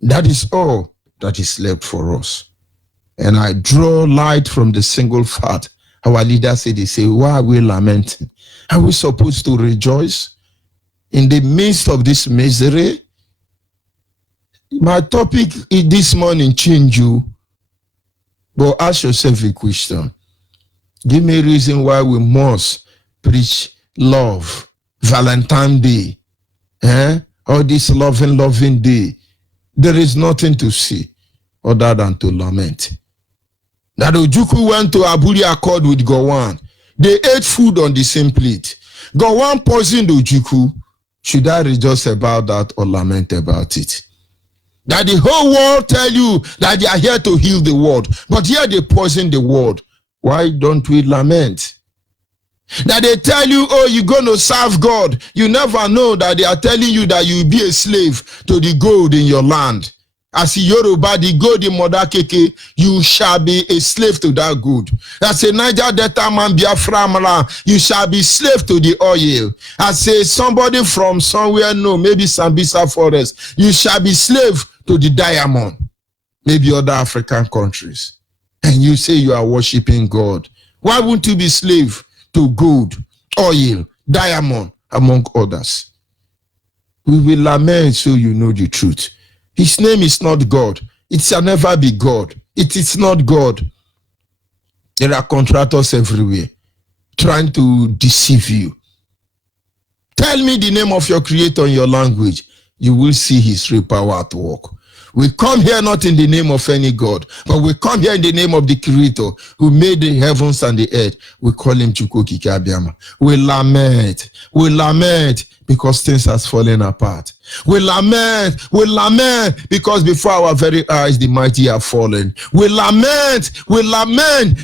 That is all that is left for us. And I draw light from the single fact. Our leaders say, why are we lamenting? Are we supposed to rejoice in the midst of this misery? My topic this morning change you, but ask yourself a question. Give me a reason why we must preach love, Valentine's Day, all this loving day. There is nothing to see other than to lament. That Ojukwu went to Aburi Accord with Gowon. They ate food on the same plate. Gowon poisoned Ojukwu. Should I rejoice about that or lament about it? That the whole world tell you that they are here to heal the world, but here they poison the world. Why don't we lament? That they tell you, oh, you're going to serve God. You never know that they are telling you that you will be a slave to the gold in your land. As a Yoruba, the gold in Modakeke, you shall be a slave to that gold. As a Niger Delta man, Biafra man, you shall be slave to the oil. As a somebody from somewhere, no, maybe Sambisa Forest, you shall be slave to the diamond. Maybe other African countries. And you say you are worshiping God. Why wouldn't you be slave to gold, oil, diamond, among others? We will lament so you know the truth. His name is not God. It shall never be God. It is not God. There are contractors everywhere trying to deceive you. Tell me the name of your creator in your language. You will see his real power at work. We come here not in the name of any God, but we come here in the name of the Creator who made the heavens and the earth. We call him Chukwu Okike Abiama. We lament because things has fallen apart. We lament because before our very eyes the mighty have fallen. We lament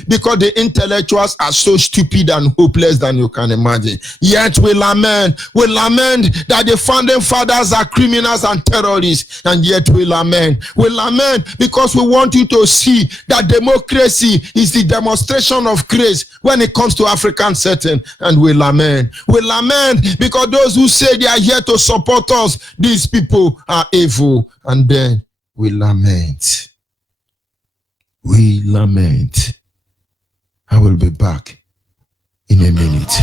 because the intellectuals are so stupid and hopeless than you can imagine. Yet we lament that the founding fathers are criminals and terrorists, and yet we lament because we want you to see that democracy is the demonstration of grace when it comes to African setting, and we lament because those who say they are here to support us, these people are evil, and then we lament. I will be back in a minute.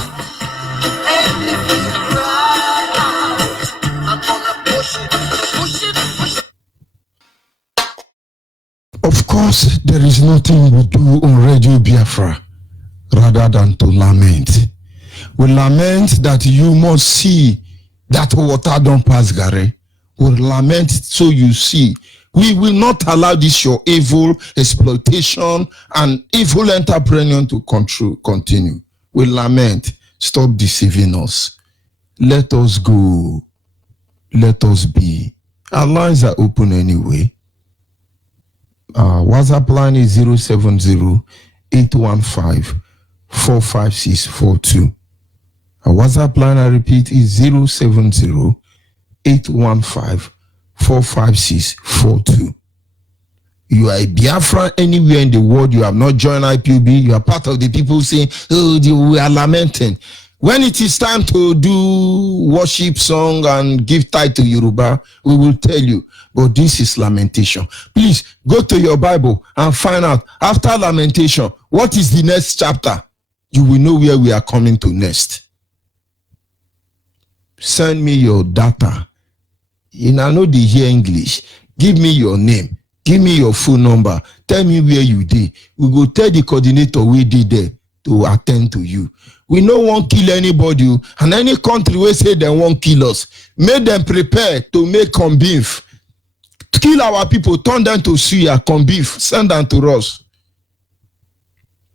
Of course, there is nothing we do on Radio Biafra rather than to lament. We lament that you must see that water don't pass Gare. We lament so you see. We will not allow this your evil exploitation and evil entrepreneur to continue. We lament. Stop deceiving us. Let us go. Let us be. Our lines are open anyway. WhatsApp line is 070-815-45642. Our WhatsApp line, I repeat, is 070-815-45642. You are a Biafra anywhere in the world, you have not joined IPOB, you are part of the people saying, oh, we are lamenting. When it is time to do worship song and give tithe to Yoruba, we will tell you. But this is lamentation. Please go to your Bible and find out after lamentation, what is the next chapter? You will know where we are coming to next. Send me your data. I know they hear English. Give me your name. Give me your phone number. Tell me where you did. We go tell the coordinator we did there to attend to you. We no one kill anybody, and any country will say they won't kill us. Make them prepare to make corn beef. Kill our people, turn them to suya, corn beef, send them to us.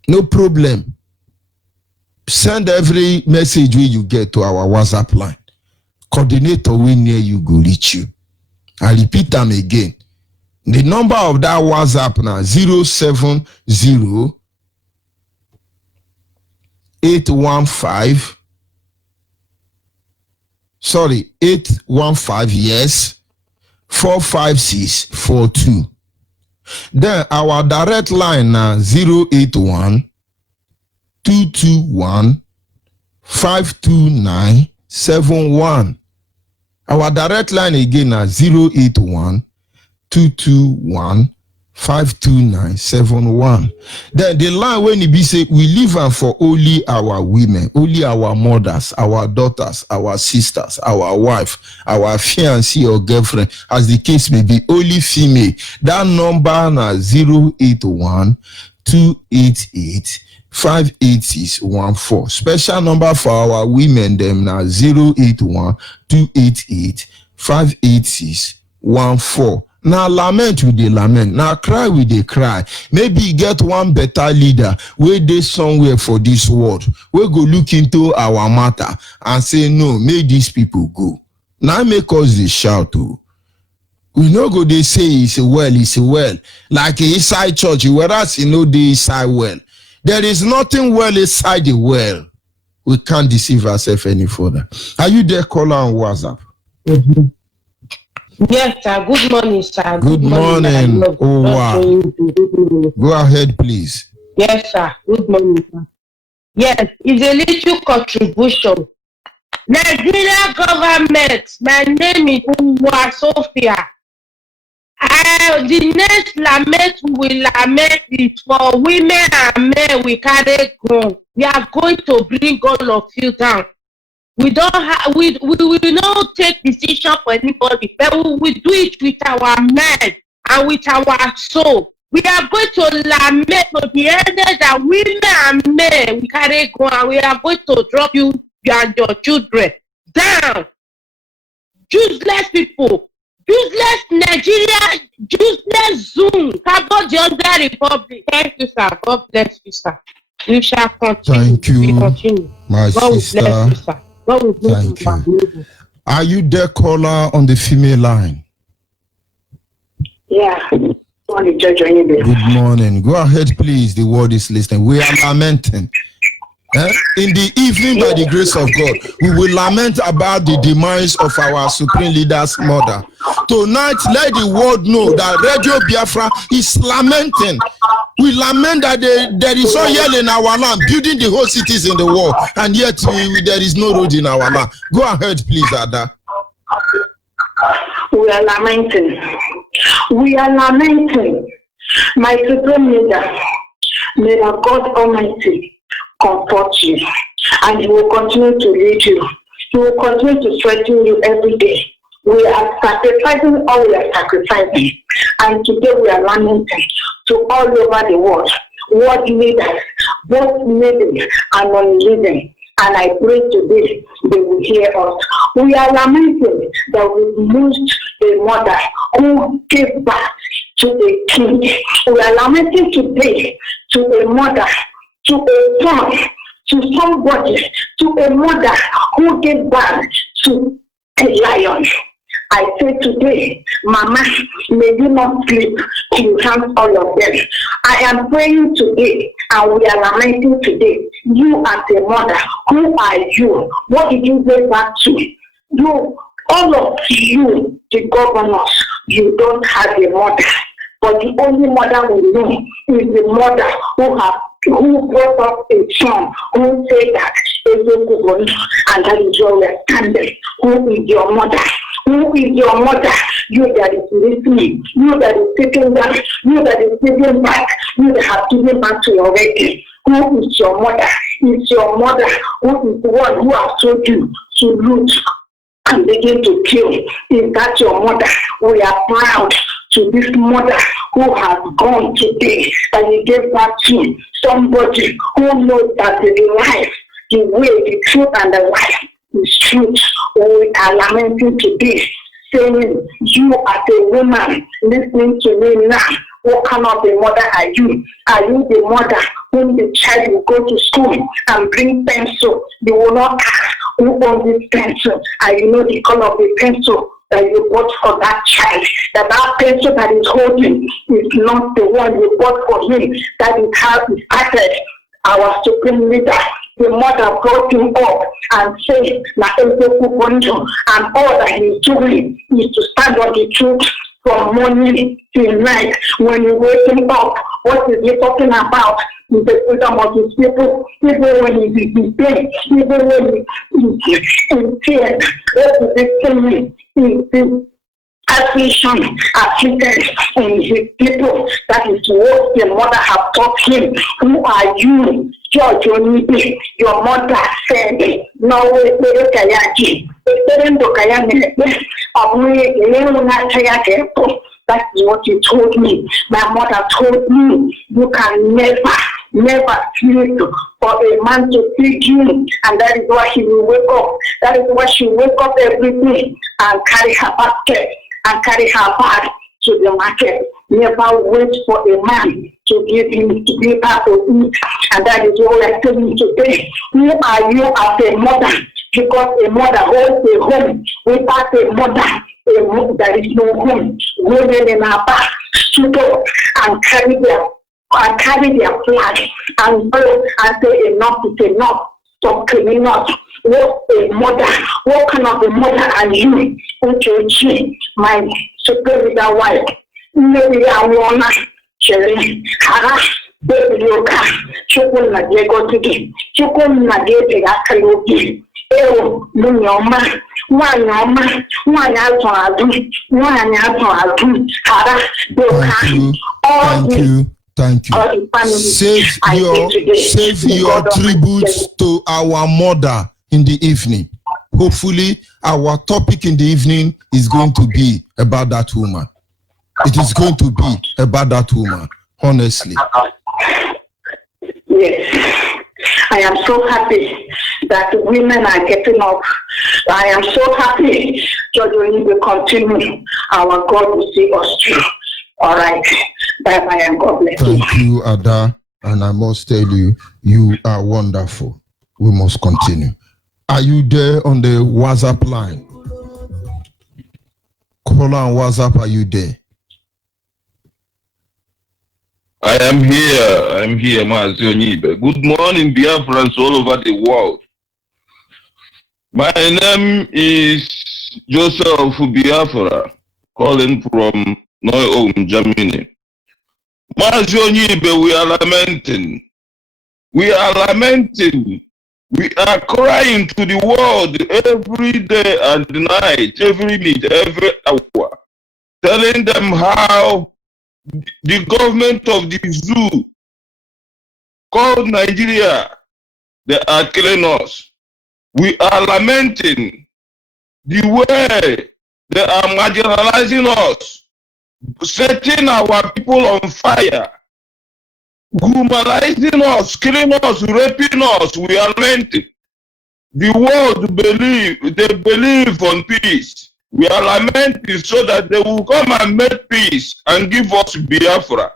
No problem. Send every message where you get to our WhatsApp line. Coordinator will near you go reach you. I repeat them again. The number of that WhatsApp now 070 815 yes 45642. Then our direct line now 081 221 52971. Our direct line again now 081 221 52971. Then the line when it be say we live and for only our women, only our mothers, our daughters, our sisters, our wife, our fiancé or girlfriend, as the case may be, only female. That number na 081 288 58614. Special number for our women them na 081 288 58614. Now lament with the lament. Now cry with the cry. Maybe get one better leader where they somewhere for this world. We go look into our matter and say no, make these people go. Now make us the shout too. We no go they say it's a well. Like inside church, whereas you know they inside well. There is nothing well inside the well. We can't deceive ourselves any further. Are you there, caller on WhatsApp? Mm-hmm. Yes, sir. Good morning, sir. Good morning. Oh, wow. Go ahead, please. Yes, sir. Good morning, sir. Yes, it's a little contribution. Nigeria government, my name is Uwa Sophia. The next lament we lament is for women and men we carry grown. We are going to bring all of you down. We don't have, we will not take decision for anybody, but we will do it with our mind and with our soul. We are going to lament for the elders that women and men we carry go, and we are going to drop you and your children down. Useless people, useless Nigeria, useless Zoom, Cabo the Republic. Thank you, sir. God bless you, sir. We shall continue. Thank you, we continue. my God sister. Bless you, sir. Thank you. Are you there, caller, on the female line? Yeah. Good morning. Go ahead, please. The word is listening. We are lamenting. In the evening, by the grace of God, we will lament about the demise of our supreme leader's mother. Tonight, let the world know that Radio Biafra is lamenting. We lament that there is oil in our land, building the whole cities in the world, and yet there is no road in our land. Go ahead, please, Ada. We are lamenting. We are lamenting. My supreme leader, may the God Almighty comfort you, and He will continue to lead you. He will continue to strengthen you every day. We are sacrificing all we are sacrificing, and today we are lamenting to all over the world leaders, both living and non-living. And I pray today they will hear us. We are lamenting that we lost a mother who gave birth to a king. We are lamenting today to a mother, to a son, to somebody, to a mother who gave birth to a lion. I say today, Mama, may you not sleep till you count all of them. I am praying today, and we are lamenting today. You as a mother, who are you? What did you say back to? You, all of you, the governors, you don't have a mother. But the only mother we know is the mother who brought up a son who said that, and that is where we are standing. Who is your mother? Who is your mother? You that is listening, you that is sitting down, you that is giving back, you that have given back to your wedding. Who is your mother? It's your mother who is the one who has told you to loot and begin to kill. Is that your mother? We are proud to this mother who has gone today, and you gave back to somebody who knows that the life, the way, the truth, and the life is truth. We are lamenting today. saying, you as a woman listening to me now, what kind of a mother are you? Are you the mother whom the child will go to school and bring pencil? You will not ask who owns this pencil, and you know the color of the pencil that you bought for that child. That pencil that is holding is not the one you bought for him. That is how he started. Our supreme leader, the mother brought him up and said, and all that he's doing is to stand on the truth from morning till night. When you wake him up, what is he talking about? The freedom of his people, even when he is in pain, even when he is in tears. What is he saying? Is affliction, afflicted in his people. That is what the mother have taught him. Who are you? George Onibe, your mother said, no way, that is what you told me. My mother told me, you can never sleep for a man to feed you. And that is why he will wake up. That is why she will wake up every day and carry her basket and carry her bag to the market. Never wait for a man to give her to eat. And that is what I'm telling you today. Who are you as a mother? Because a mother holds a home. Without a mother, there is no home. Women in our back stood up and carry their flag and go and say enough is enough. Stop criminals. What a mother, what kind of a mother are you? Uchechi, my superior wife. Maybe I wanna Cherry, Hara, baby yoga, Chukun Nagego Tiki, Chukun Nageti Akalogi, Eo, Munyoma, one out on Hara, Thank you. Save your tributes to our mother in the evening. Hopefully, our topic in the evening is going to be about that woman. It is going to be about that woman, honestly. Yes. I am so happy that women are getting up. I am so happy that we will continue. Our God will see us through. All right. Bye-bye and God bless you. Thank you, Ada. And I must tell you, you are wonderful. We must continue. Are you there on the WhatsApp line? Call on WhatsApp, are you there? I am here, Maazio Onibe. Good morning, Biafrans all over the world. My name is Joseph Biafra, calling from Neu-Ulm, Germany. Maazio Onibe, we are lamenting. We are lamenting. We are crying to the world every day and night, every minute, every hour, telling them how the government of the zoo called Nigeria, they are killing us. We are lamenting the way they are marginalizing us, setting our people on fire, humanizing us, killing us, raping us. We are lamenting. The world they believe on peace. We are lamenting so that they will come and make peace and give us Biafra.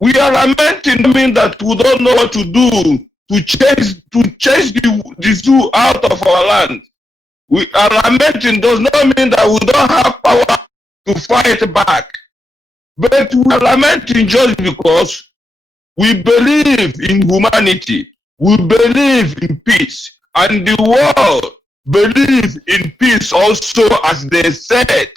We are lamenting, mean that we don't know what to do to chase the zoo out of our land. We are lamenting does not mean that we don't have power to fight back. But we are lamenting just because we believe in humanity. We believe in peace. And the world believe in peace also, as they said.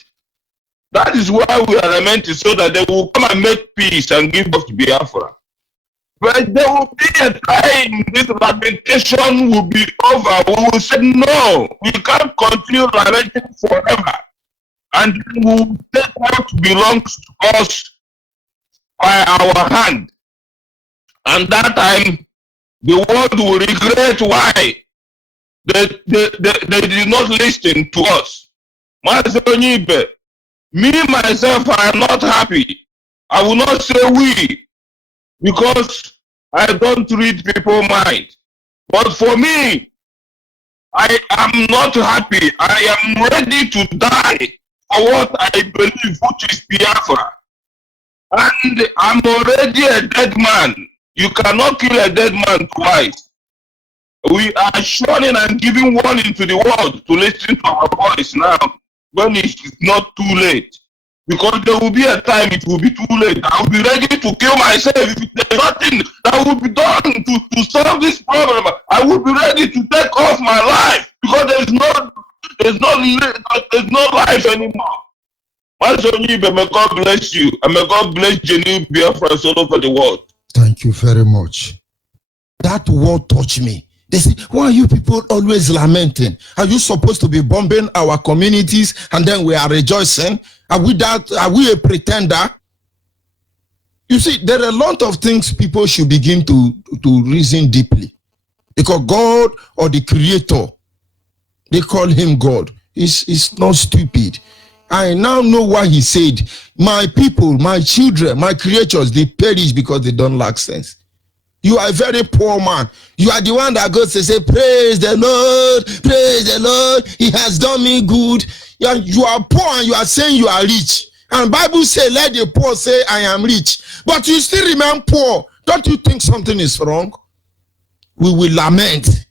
That is why we are lamenting, so that they will come and make peace and give us Biafra. But there will be a time this lamentation will be over. We will say, no, we can't continue lamenting forever. And we will take what belongs to us by our hand. And that time, the world will regret why they did not listen to us. Maazio Onibe, me, myself, I am not happy. I will not say we, because I don't read people's mind. But for me, I am not happy. I am ready to die for what I believe, which is Biafra. And I'm already a dead man. You cannot kill a dead man twice. We are showing and giving warning to the world to listen to our voice now when it's not too late. Because there will be a time it will be too late. I will be ready to kill myself if there's nothing that will be done to solve this problem. I will be ready to take off my life because there's no life anymore. May God bless you, and may God bless Jenny Biafra all over the world. Thank you very much. That word touched me. They say, why are you people always lamenting? Are you supposed to be bombing our communities and then we are rejoicing? Are we a pretender? You see, there are a lot of things people should begin to reason deeply. Because God or the Creator, they call him God, is not stupid. I now know why he said, my people, my children, my creatures, they perish because they don't lack sense. You are a very poor man. You are the one that goes to say, praise the Lord, he has done me good. You are poor and you are saying you are rich. And Bible says, let the poor say, I am rich. But you still remain poor. Don't you think something is wrong? We will lament.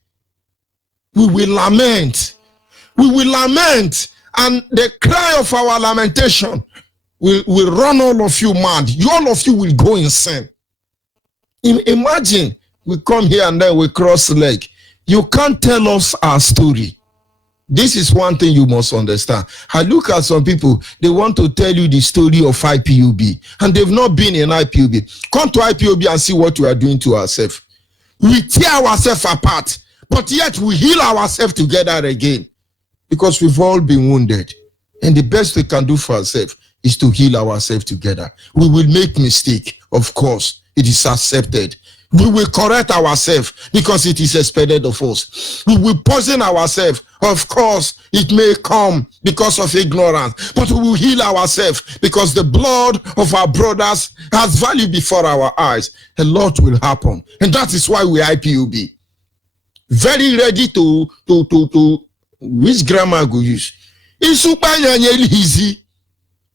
We will lament. We will lament. And the cry of our lamentation will run all of you mad. All of you will go insane. Imagine we come here and then we cross leg. You can't tell us our story. This is one thing you must understand. I look at some people, they want to tell you the story of IPOB, and they've not been in IPOB. Come to IPOB and see what we are doing to ourselves. We tear ourselves apart, but yet we heal ourselves together again because we've all been wounded. And the best we can do for ourselves is to heal ourselves together. We will make mistake, of course. It is accepted. We will correct ourselves because it is expected of us. We will poison ourselves. Of course, it may come because of ignorance, but we will heal ourselves because the blood of our brothers has value before our eyes. A lot will happen, and that is why we are IPOB. Very ready to which grammar I go use. Easy.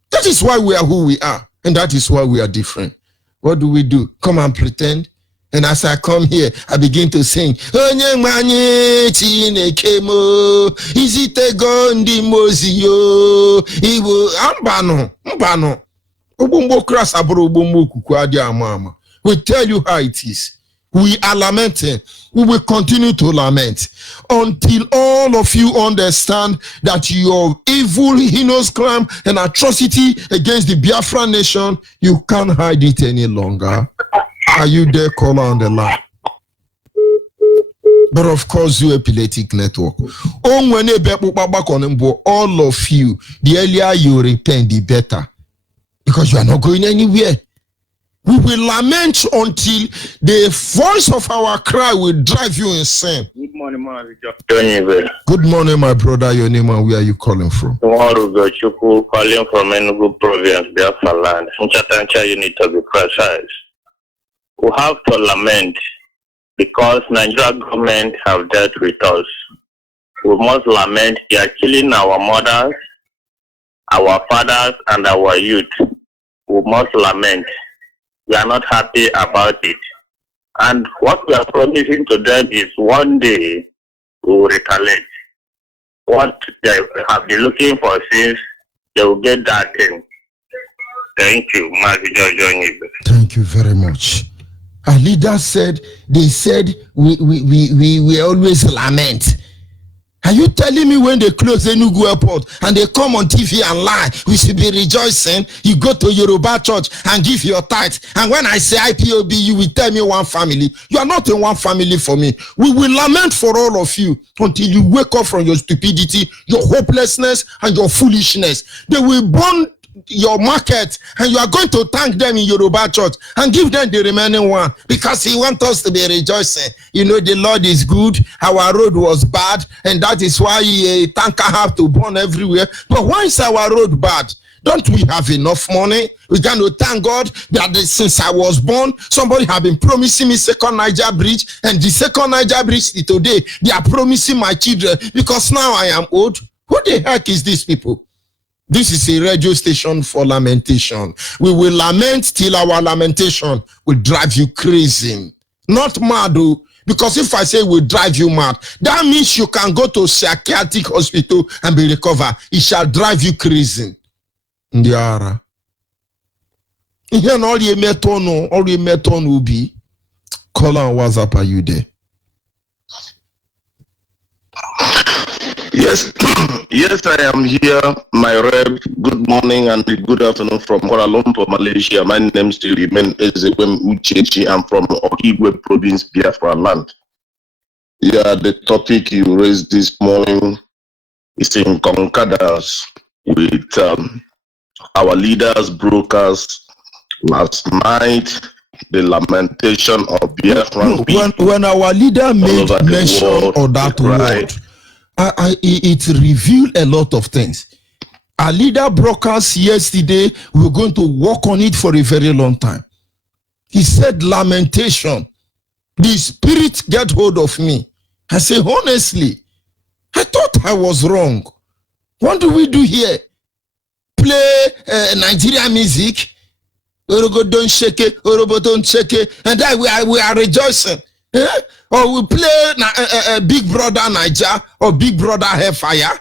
That is why we are who we are, and that is why we are different. What do we do? Come and pretend. And as I come here, I begin to sing. Onye manye Chineke mo, izitego ndi mozi yo, iwo mbano. Obumbo kras aburo obumbo kuku adi ama. We tell you how it is. We are lamenting. We will continue to lament until all of you understand that your evil, heinous crime and atrocity against the Biafra nation, you can't hide it any longer. Are you there, caller on the line? But of course, you epileptic network. All of you, the earlier you repent, the better. Because you are not going anywhere. We will lament until the voice of our cry will drive you insane. Good morning, man. Good morning, my brother. Your name and where are you calling from? Tomorrow, Chuku, calling from Enugu province, Biafra land. Nchatancha, you need to be precise. We have to lament because Nigerian government have dealt with us. We must lament. They are killing our mothers, our fathers, and our youth. We must lament. We are not happy about it. And what we are promising to them is one day we will retaliate. What they have been looking for since, they will get that thing. Thank you. Thank you very much. Our leader said, they said, we always lament. Are you telling me when they close Enugu airport and they come on TV and lie, we should be rejoicing? You go to Yoruba church and give your tithe. And when I say IPOB, you will tell me one family. You are not in one family for me. We will lament for all of you until you wake up from your stupidity, your hopelessness, and your foolishness. They will burn your market and you are going to thank them in Yoruba church and give them the remaining one because he wants us to be rejoicing. You know, the Lord is good. Our road was bad and that is why tanker have to burn everywhere. But why is our road bad? Don't we have enough money? We can thank God that since I was born, somebody have been promising me second Niger Bridge, and the second Niger Bridge today, they are promising my children because now I am old. Who the heck is these people? This is a radio station for lamentation. We will lament till our lamentation will drive you crazy. Not mad, though, because if I say will drive you mad, that means you can go to psychiatric hospital and be recovered. It shall drive you crazy. Ndiara. Here all your meton will be. Call on WhatsApp, are you there? Yes, yes, I am here, my rep. Good morning and good afternoon from Kuala Lumpur, Malaysia. My name still remains Ezewem Uchechi. I'm from Okigwe Province, Biafra land. Yeah, the topic you raised this morning is in concordance with our leaders, brokers. Last night, the lamentation of Biafra. When our leader made mention of that word, it revealed a lot of things. Our leader broadcast yesterday, we're going to work on it for a very long time. He said lamentation. The spirit get hold of me. I say, honestly, I thought I was wrong. What do we do here? Play Nigerian music? Orogo don't shake it, Orobo don't shake it, and then we are rejoicing. Or we play Big Brother Niger or Big Brother Hellfire,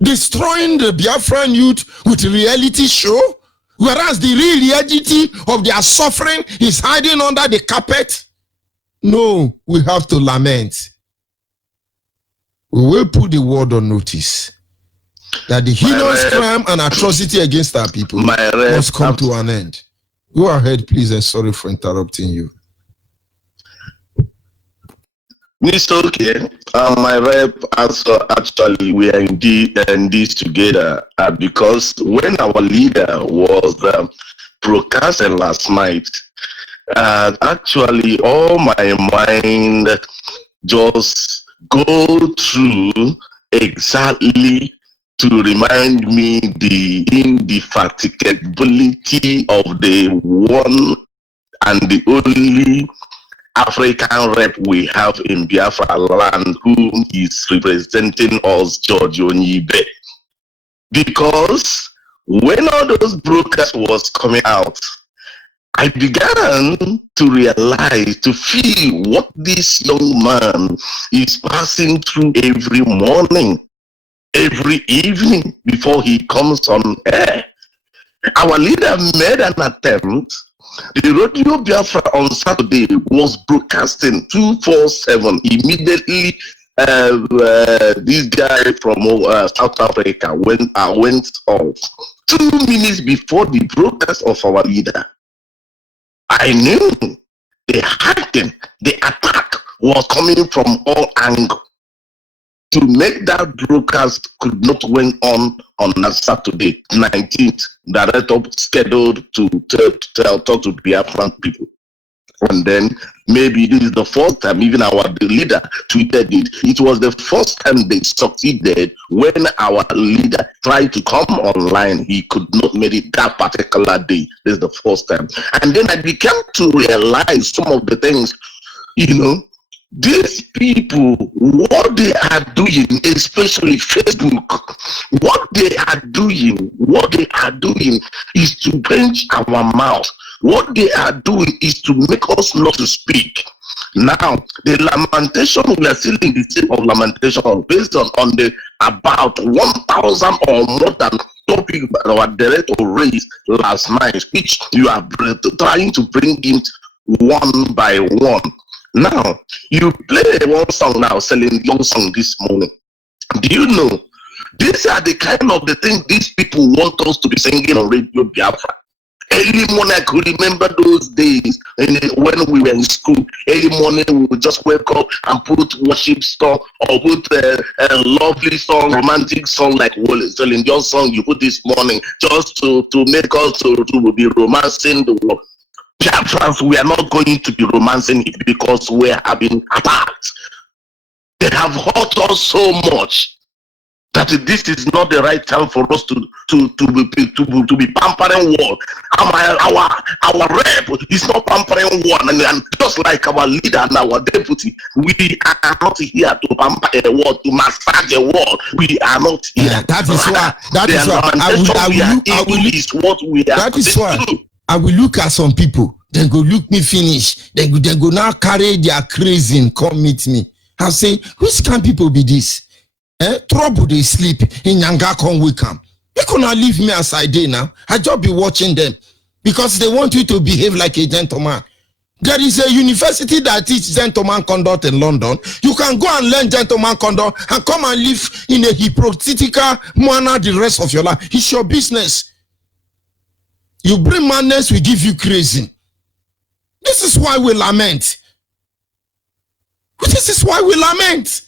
destroying the Biafran youth with reality show, whereas the real reality of their suffering is hiding under the carpet. No, we have to lament. We will put the word on notice that the heinous crime and atrocity against our people must come to an end. Go ahead, please, and sorry for interrupting you. It's okay. My rep also actually we are in this together because when our leader was broadcasting last night, actually all my mind just go through exactly to remind me the indefatigability of the one and the only African rep we have in Biafra land, who is representing us, George Onyibe. Because when all those brokers was coming out, I began to realize, to feel what this young man is passing through every morning, every evening before he comes on air. Our leader made an attempt. The Radio Biafra on Saturday was broadcasting 247. Immediately, this guy from South Africa went off. 2 minutes before the broadcast of our leader, I knew the hacking, the attack was coming from all angles. To make that broadcast could not went on that Saturday, 19th, director scheduled to talk to Biafran people. And then maybe this is the first time, even our leader tweeted it. It was the first time they succeeded when our leader tried to come online. He could not make it that particular day. This is the first time. And then I began to realize some of the things, these people, what they are doing, especially Facebook, what they are doing is to quench our mouth. What they are doing is to make us not to speak. Now, the lamentation, we are still in the state of lamentation based on the about 1,000 or more than topic our director raised last night, which you are trying to bring in one by one. Now, you play one song now, selling young song this morning. Do you know, these are the kind of the things these people want us to be singing on Radio Biafra. Early morning, I could remember those days when we were in school. Early morning, we would just wake up and put worship song or put a lovely song, romantic song like selling young song you put this morning just to make us to be romancing the world. Biafrans, we are not going to be romancing it because we are being attacked. They have hurt us so much. that this is not the right time for us to be pampering war. Our rep is not pampering war, and just like our leader and our deputy, we are not here to pamper a war, to massage a war. We are not here. Yeah, that is why. That is why I will look at some people. Then go look me finish. Then go now carry their crazy and come meet me. I say, which can people be this? Trouble they sleep in Yanga come we come. They cannot leave me as I did now. I just be watching them because they want you to behave like a gentleman. There is a university that teaches gentleman conduct in London. You can go and learn gentleman conduct and come and live in a hypocritical manner the rest of your life. It's your business. You bring madness, we give you crazy. This is why we lament. This is why we lament.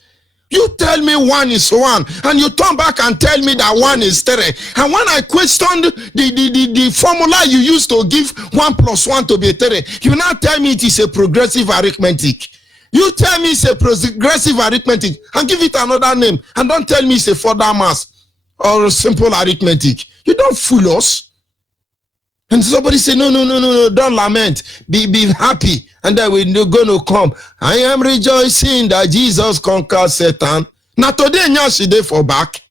You tell me one is one, and you turn back and tell me that one is three. And when I questioned the formula you used to give 1 + 1 to be 3, you now tell me it is a progressive arithmetic. You tell me it's a progressive arithmetic and give it another name, and don't tell me it's a further math or simple arithmetic. You don't fool us. And somebody say, no, don't lament. Be happy. And then we're going to come. I am rejoicing that Jesus conquered Satan. Now today, she dey for back.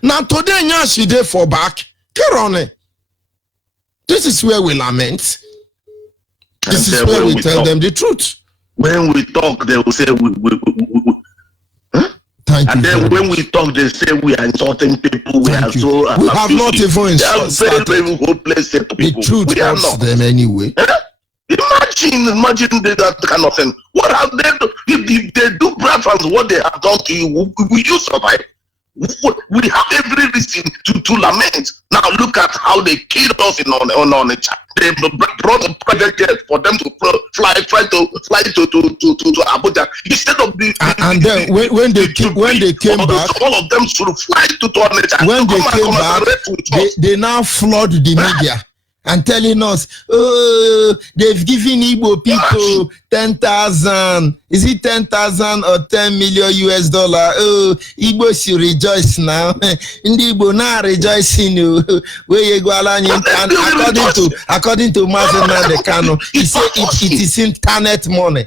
Now today, she dey for back. Carry on. This is where we lament. This is where we tell them the truth. When we talk, they will say, and then when we talk, they say we are insulting people. We have not even insulted. Very hopeless to people. The truth we are not them anyway. Imagine that kind of thing. What have they done? If they do preference what they have done to you, will you survive? We have every reason to lament. Now look at how they killed us in Onitsha. They brought a private jet for them to fly to Abuja instead of and then when they came back, all of them should fly to Onitsha. When they came back, they now flood the media and telling us, oh, they've given Igbo people 10,000. Is it 10,000 or 10 million US dollar? Oh, Igbo should rejoice now. In the Igbo now rejoicing. Where you go according to Mazen Nandekano, he said it is internet money.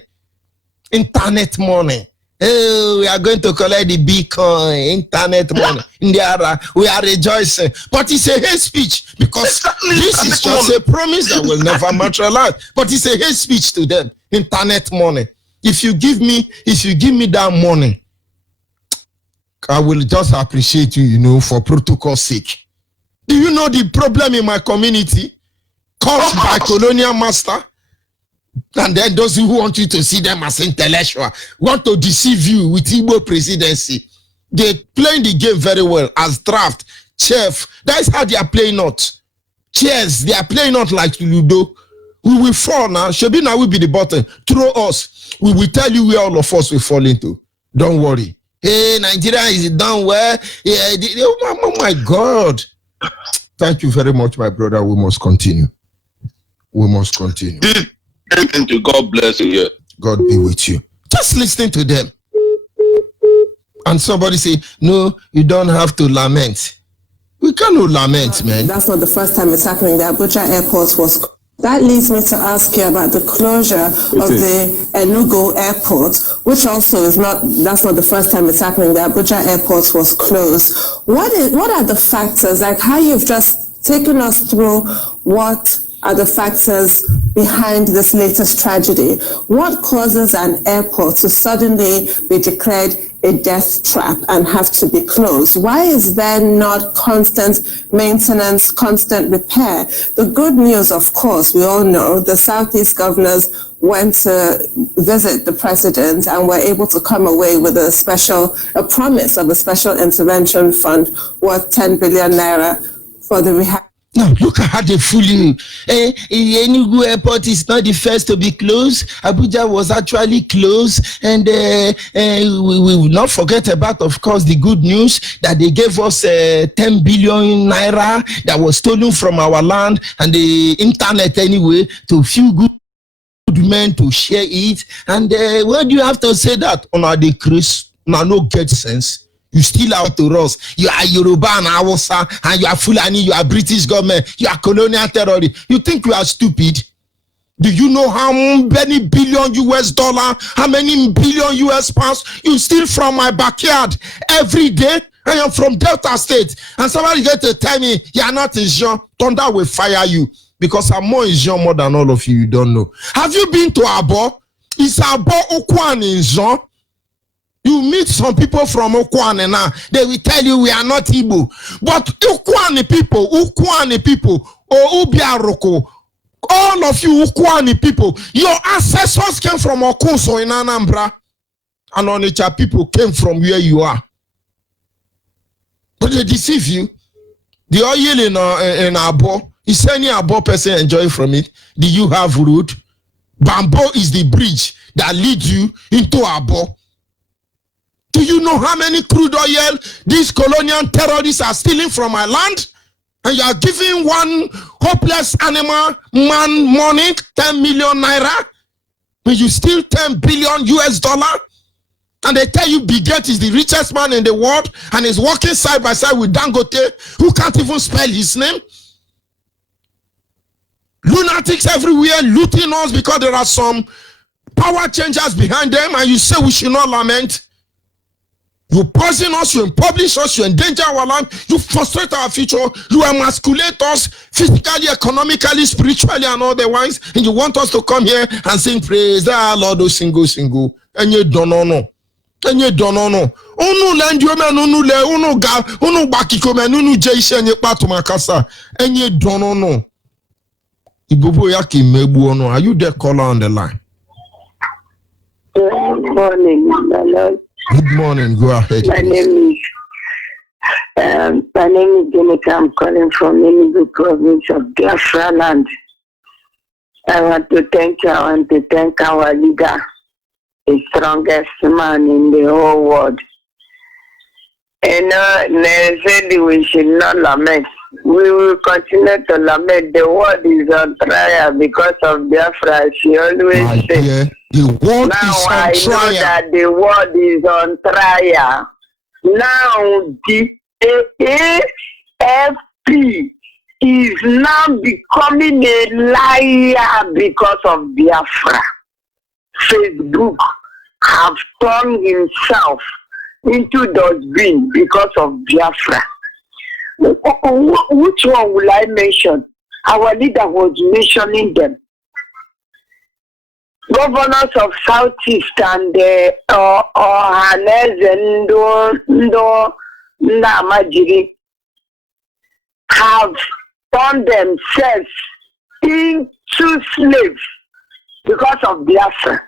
Internet money. Oh, we are going to collect the Bitcoin, internet money. We are rejoicing. But it's a hate speech because this is just a promise that will never materialize. But it's a hate speech to them. Internet money. If you give me that money, I will just appreciate you, for protocol's sake. Do you know the problem in my community caused by colonial master? And then those who want you to see them as intellectual want to deceive you with Igbo presidency. They're playing the game very well as draft, chef. That's how they are playing out. Chess, they are playing out like Ludo. We will fall now. Shebina will be the bottom. Throw us. We will tell you where all of us will fall into. Don't worry. Hey, Nigeria is done well. Yeah, oh my God. Thank you very much, my brother. We must continue. We must continue. Thank you. God bless you. Yeah. God be with you. Just listen to them. And somebody say, no, you don't have to lament. We cannot lament, man. That's not the first time it's happening. The Abuja airport was... That leads me to ask you about the closure of the Enugu airport, which also is not, that's not the first time it's happening. The Abuja airport was closed. What are the factors, like how you've just taken us through what are the factors behind this latest tragedy? What causes an airport to suddenly be declared a death trap and have to be closed? Why is there not constant maintenance, constant repair? The good news, of course, we all know, the Southeast governors went to visit the president and were able to come away with a promise of a special intervention fund worth 10 billion naira for the rehab. Now, look at how they fool you. Enugu airport is not the first to be closed. Abuja was actually closed. And we will not forget about, of course, the good news that they gave us 10 billion naira that was stolen from our land and the internet anyway to few good men to share it. And why do you have to say that on our decrease? Now, no get sense. You still out to us. You are Yoruba and Hausa, and you are Fulani, you are British government, you are colonial terrorists. You think we are stupid? Do you know how many billion US dollar, how many billion US pounds you steal from my backyard every day? I am from Delta State, and somebody get to tell me you are not Asian. Thunder will fire you because I'm more Asian more than all of you. You don't know. Have you been to Abo? It's Abo Okwan in Jean. You meet some people from Okwane now, they will tell you we are not Igbo. But Ukwane people, Ubiaroko, all of you Ukwane people, your ancestors came from Okunso in Anambra, and Onitsha people came from where you are. But they deceive you. The oil in Abo, is any Abo person enjoy from it? Do you have road? Bamboo is the bridge that leads you into Abo. Do you know how many crude oil these colonial terrorists are stealing from my land? And you are giving one hopeless animal man money, 10 million naira, when you steal 10 billion US dollar, and they tell you Bill Gates is the richest man in the world and is working side by side with Dangote, who can't even spell his name. Lunatics everywhere looting us because there are some power changers behind them, and you say we should not lament. You poison us, you impoverish us, you endanger our land, you frustrate our future, you emasculate us physically, economically, spiritually, and otherwise, and you want us to come here and sing praise the Lord, oh, single, and you don't know. And you don't know. Unu land you man, unu le, unu ga, unu bakiko man, unu jaisha nye patu makasa, and you don't know. Ibubu yaki mebu ono. Are you there, caller on the line? Good morning, my Lord. Good morning. Go ahead. My name is Jennifer. I'm calling from Enugu province of Biafra land. I want to thank you. I want to thank our leader, the strongest man in the whole world. And they said we should not lament. We will continue to lament. The world is on trial because of Biafra. She always says. The world now is on I trial. know that the world is on trial. Now the AFP is now becoming a liar because of Biafra. Facebook have turned himself into dustbin because of Biafra. Which one will I mention? Our leader was mentioning them. Governors of Southeast and Ohaneze Ndo Namajiri have turned themselves into slaves because of Biafra.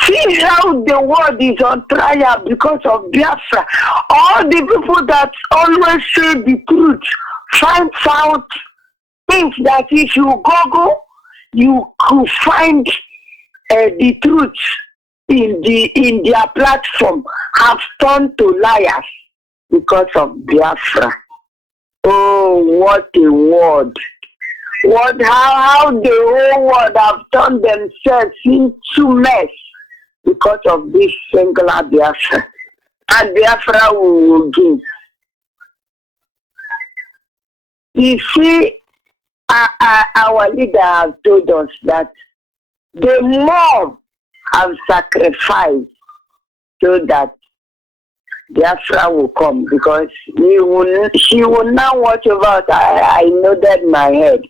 See how the world is on trial because of Biafra. All the people that always say the truth find out things that if you Google, you could find the truth in their platform have turned to liars because of Biafra. Oh, what a word. How the whole world have turned themselves into mess because of this singular Biafra. And Biafra will give. You see, our leader has told us that the more have sacrificed so that Biafra will come, because she will now watch over us. I nodded my head,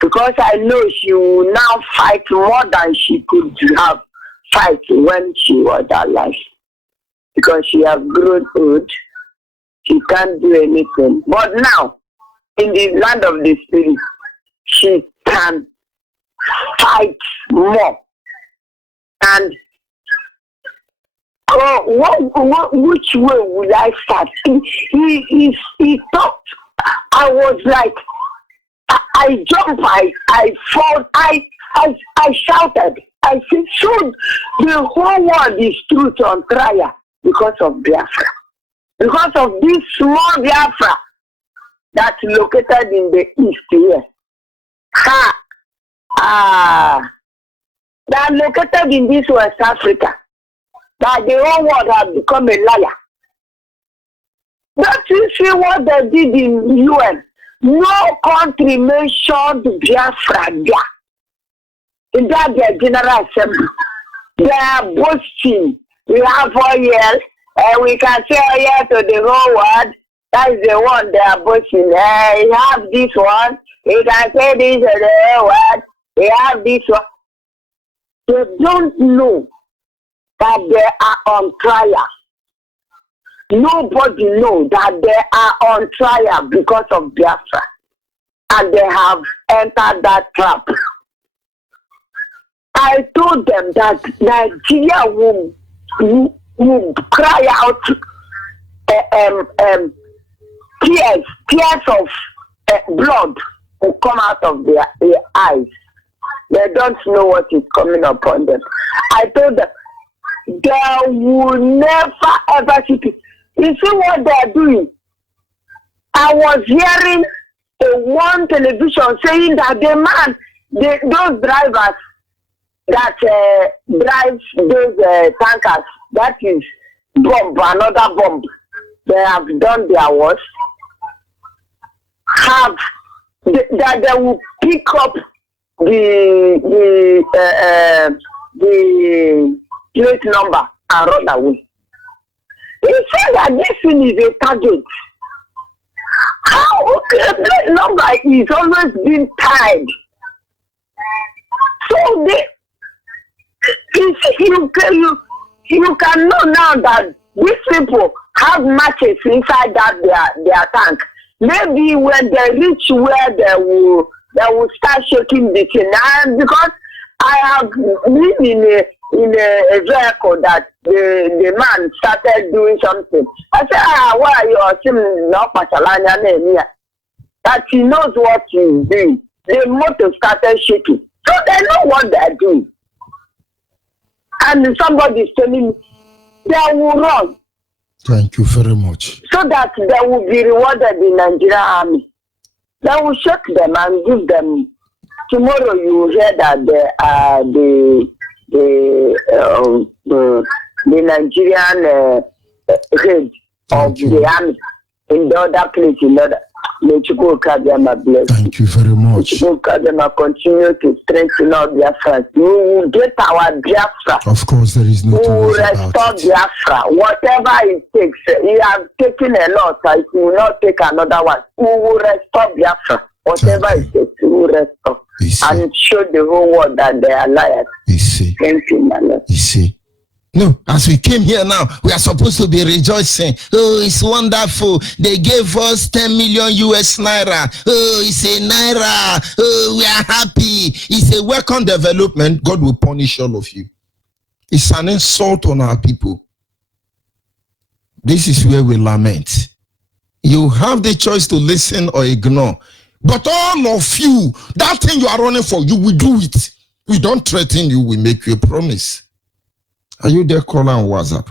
because I know she will now fight more than she could have fight when she was alive, because she has grown old. She can't do anything. But now, in the land of the spirit, she can fight more. And which way will I start? He talked. I was like, I jumped, I fought, I shouted. I said, so the whole world is truth on trial because of Biafra. Because of this small Biafra that's located in the east here. That located in this West Africa. That the whole world has become a liar. Don't you see what they did in UN? No country mentioned Biafra there. In that their General Assembly. They are boasting. We have oil, and we can say oil to the whole world. That's the one they are boasting. We have this one. We can say this to the whole world. We have this one. They don't know that they are on trial. Nobody knows that they are on trial because of Biafra. And they have entered that trap. I told them that Nigeria will cry out tears of blood will come out of their eyes. They don't know what is coming upon them. I told them they will never ever see it. You see what they are doing? I was hearing one television saying that the man, those drivers that drives those tankers, that is another bomb. They have done their worst. That they will pick up the plate number and run away. He said that this thing is a target. How the plate number is always been tied. So you can know now that these people have matches inside that their tank. Maybe when they reach where they will start shaking the thing. And because I have been in a vehicle that the man started doing something. I said, why are you asking no Pachalanya? That he knows what he's doing. The motor started shaking. So they know what they're doing. And somebody is telling me they will run. Thank you very much. So that they will be rewarded in Nigerian army. They will shake them and give them. Tomorrow you will hear that the Nigerian head of the army in the other place, in other. Thank you very much. Continue to strengthen our Biafra. We will get our Biafra. Of course, there is no. We will restore Biafra. Whatever it takes. You have taken a lot. I will not take another one. We will restore Biafra. Whatever it takes, we will restore. And show the whole world that they are liars. Thank you, my Lord. You see. No, as we came here now, we are supposed to be rejoicing. Oh, it's wonderful. They gave us 10 million US naira. Oh, it's a naira. Oh, we are happy. It's a welcome development. God will punish all of you. It's an insult on our people. This is where we lament. You have the choice to listen or ignore. But all of you, that thing you are running for, you will do it. We don't threaten you, we make you a promise. Are you there, caller on WhatsApp?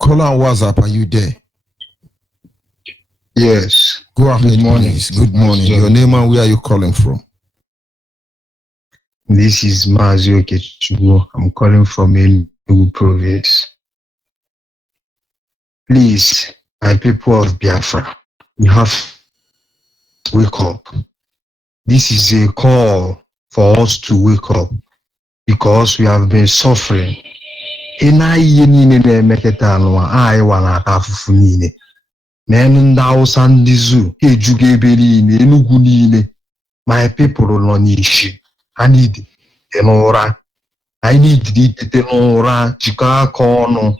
Caller on WhatsApp, are you there? Yes. Go ahead, good morning. Please. Good morning. Your name and where are you calling from? This is Mazio Kechugo. I'm calling from Enugu province. Please, my people of Biafra, you have to wake up. This is a call for us to wake up. Because we have been suffering. My people are on issue. I need Tenora. I need the Tenora, Chicago,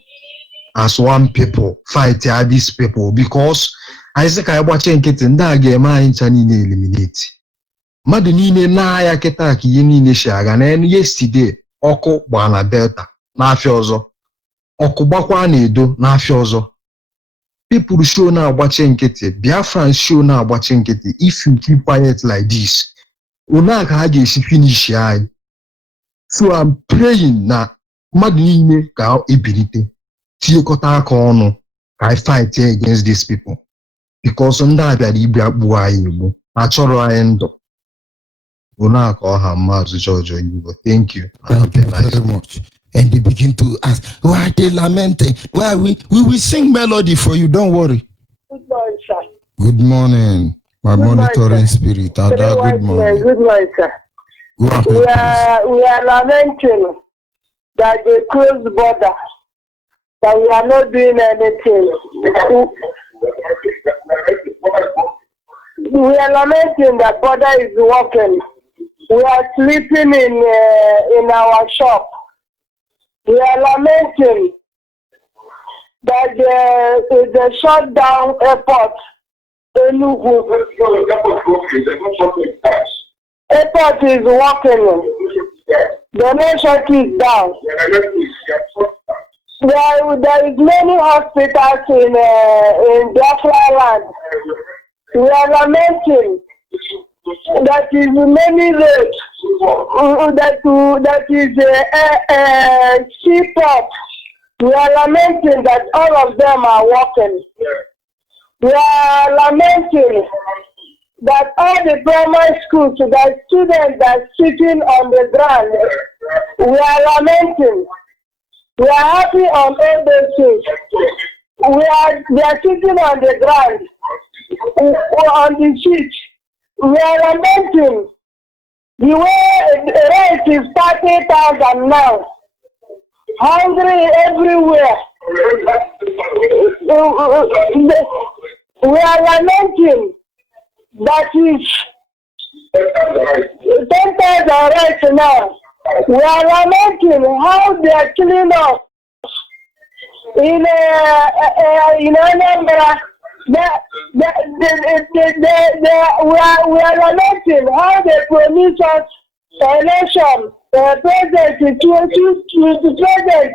as one people, fight these people. Because I think I watch and get in that game, I eliminate. Mmadụ niile na-aya kịta ka ihe niile si aga na yesterday ọkụ gbaa na Delta n'afịa ọzọ ọkụ gbakwa na Edo n'afịa ọzọ people show na-agbachi nkịtị Biafran show na-agbachi nkịtị if you keep quiet like this una ka ha ga-esi finish anyị. So I'm praying na mmadụ niile ka ebilite tiekọta aka ọnụ ka I fight against these people because ndị a bịara igbu akpụ anyị igbu achọrọ anyị ndụ. Thank you. Thank you very much. and they begin to ask, why are they lamenting? Why we will sing melody for you, don't worry. Good morning, sir. Good morning, my Good morning, monitoring sir. spirit. Ada, good morning. Good morning, sir. Go ahead, We are lamenting that they closed the border, that we are not doing anything. We are lamenting that border is working. We are sleeping in our shop. We are lamenting that the shut down airport. Airport is working. The network is down. There is many hospitals in Biafra land. We are lamenting that is many roads that is seaport. We are lamenting that all of them are working. We are lamenting that all the primary schools, that students are sitting on the ground. We are lamenting. We are happy on all those things. They are sitting on the ground, on the sheet. We are lamenting the way the rate is 30,000 now. Hungry everywhere. We are lamenting that is 10,000 right now. We are lamenting how they are killing us in Anambra. We are lamenting how they promise us election. President to president.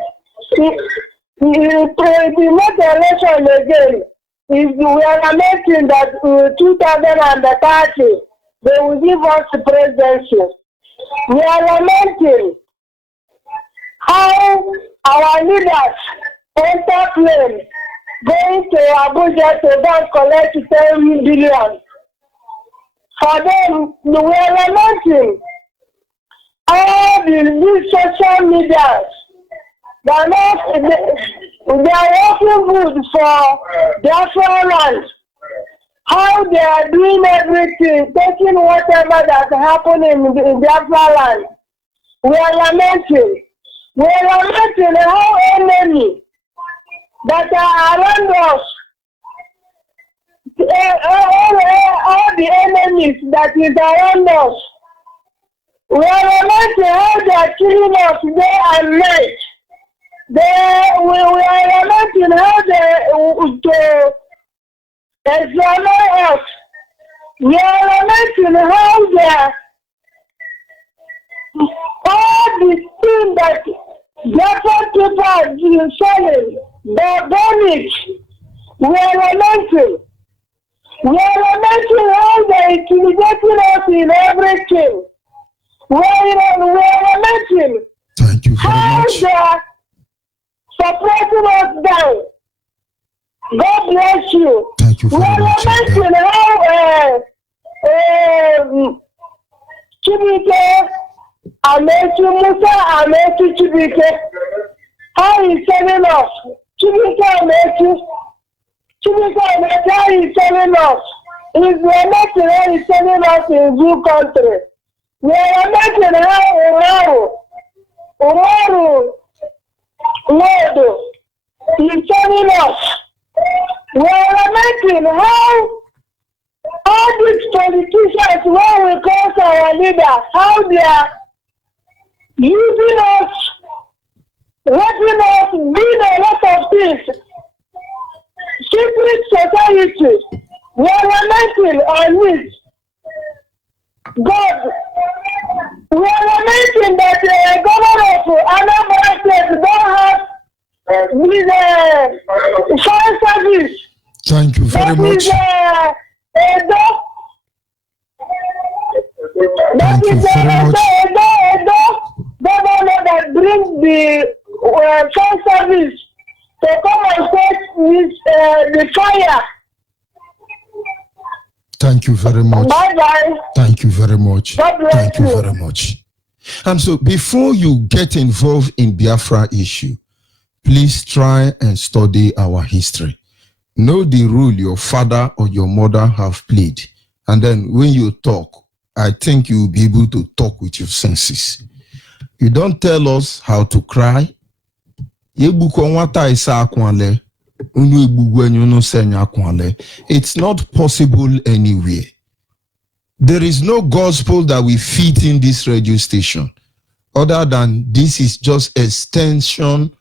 The next election again. We are lamenting that 2030 they will give us the presidency. We are lamenting how our leaders enter plane going to Abuja to go collect 10 billion. For them, we are lamenting all these social media. They are working good for Biafra land. How they are doing everything, taking whatever that happened in Biafra land. We are lamenting. We are lamenting how enemy that are around us, all the enemies that is around us. We are lamenting how they are killing us day and night. We are lamenting how they examine us. We are lamenting how they are all the things that different people are selling, they burn it. We are lamenting. We are lamenting how they are intimidating us in everything. We are lamenting. Thank you very much. They are suppressing us down. God bless you. Thank you We very are much. lamenting how Chibike, Musa Amechi Chibike, how he's telling us. Chibike Amechi, how he's telling us. He's lamenting how he's telling us in Zoo country. We are lamenting how Umaru Lord, he's telling us. We are lamenting how all these politicians, when we call our leaders, how they are using us, letting us doing a lot of things. Secret society, we are lamenting on it. God, we are lamenting that the governor of Anambra State don't have with fire service. Thank you very much. That Thank you is very much. governor that brings the fire service to come and take with the fire. Thank you very much. Bye bye. Thank you very much. God bless Thank you you. very much. And so before you get involved in Biafra issue, please try and study our history. Know the role your father or your mother have played. And then when you talk, I think you will be able to talk with your senses. You don't tell us how to cry. It's not possible anywhere. There is no gospel that we fit in this radio station other than this is just extension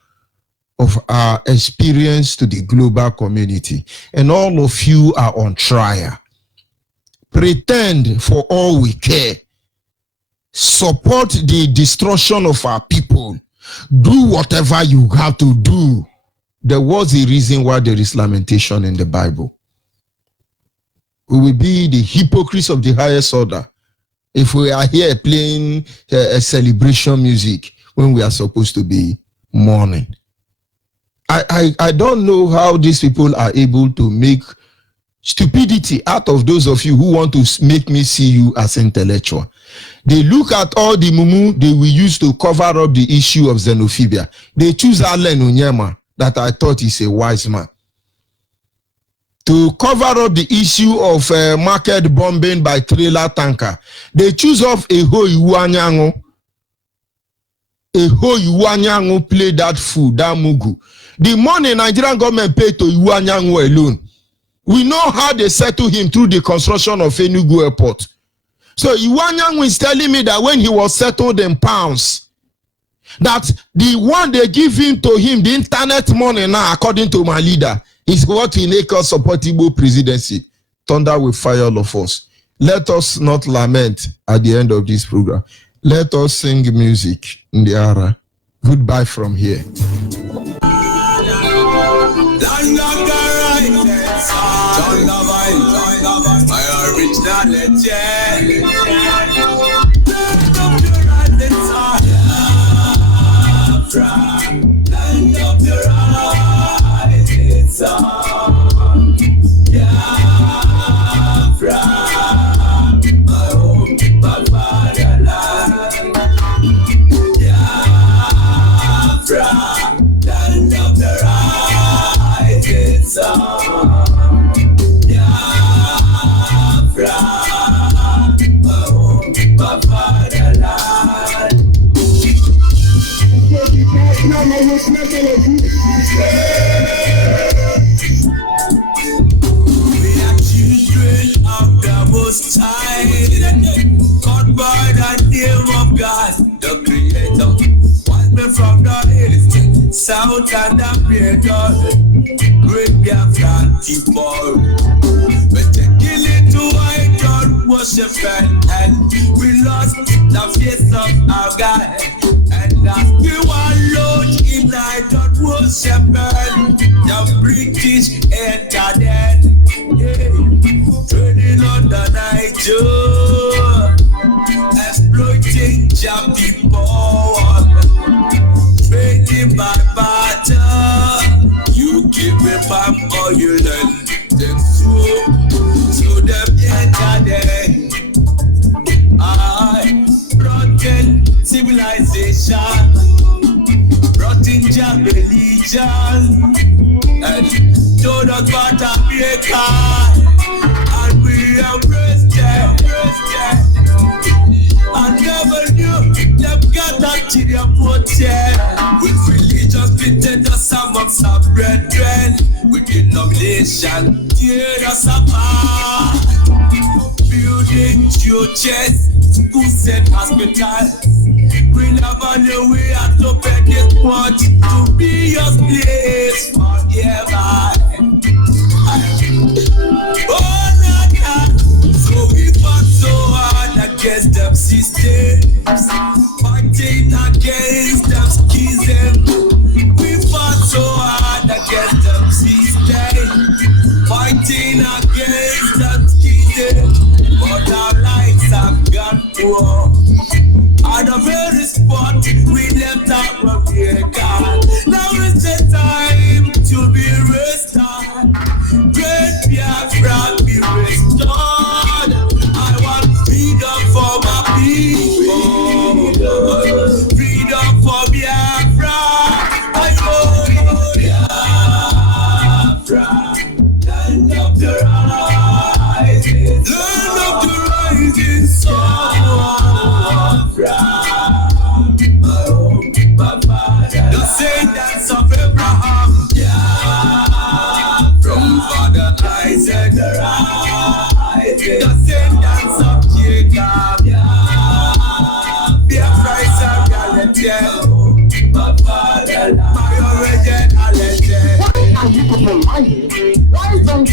of our experience to the global community. And all of you are on trial. Pretend for all we care. Support the destruction of our people. Do whatever you have to do. There was a reason why there is lamentation in the Bible. We will be the hypocrites of the highest order if we are here playing a celebration music when we are supposed to be mourning. I don't know how these people are able to make stupidity out of those of you who want to make me see you as intellectual. They look at all the mumu they will use to cover up the issue of xenophobia. They choose Allen Onyema, that I thought is a wise man, to cover up the issue of market bombing by trailer tanker. They choose off Eho Iwanyango. Eho Iwanyango play that fool, that mugu. The money Nigerian government paid to Iwanyango alone. We know how they settle him through the construction of Enugu Airport. So Iwanyango is telling me that when he was settled in pounds, that the one they give him, the internet money now, according to my leader, is what will make us support Igbo presidency. Thunder will fire all of us. Let us not lament at the end of this program. Let us sing music in the ara. Goodbye from here. Caught by the name of God, the Creator. Was me from the east, south, and the creator. Great Biafran people. But they kill it to idol worship, and we lost the face of our God. And as we were lost in idol worship, the British entered it. Trading on the Niger, exploiting job people, trading by barter. You give me palm oil and them so them enter there. I brought in civilization, brought in job religion, and told us about America. And we embraced them, I never knew them got up to their motel. With religious pretend us some of some brethren, with denomination, tear us apart. Building churches, schools and hospitals. We never knew we had to pay this much to be your place forever. Oh, nah. So we fought so hard against them systems, fighting against them schism. We fought so hard against them systems, fighting against them schism. But our lives have gone poor. At the very spot we left out when we got. Now is the time to be restored. Great Biafra be restored. I want freedom for my people.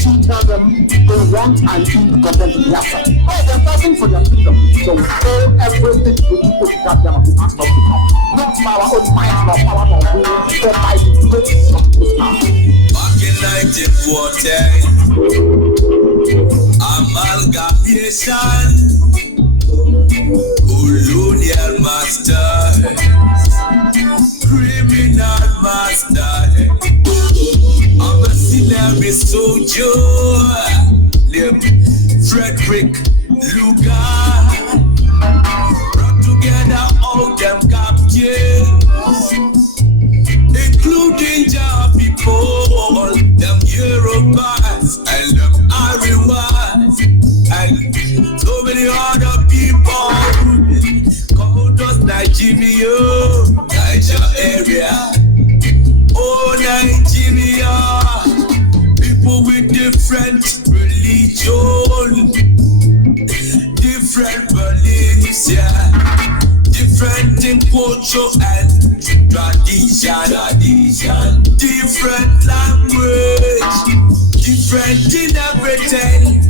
you tell them they want and you for them to be after. Oh, they're fighting for their freedom. So we owe everything we do to that them and we ask not to come. Not by our own might, nor power, nor will, but by the grace of this power. Back in 1940, amalgamation, colonial master, criminal master, I'm a celebrity soldier, Frederick Lugar, brought together all them captives, including Jah people, them Yorubas and them Ariwas, and so many other people called us Nigeria, Niger area. Oh, Nigeria, people with different religion, different beliefs, yeah, different in culture and tradition, different language, different in everything,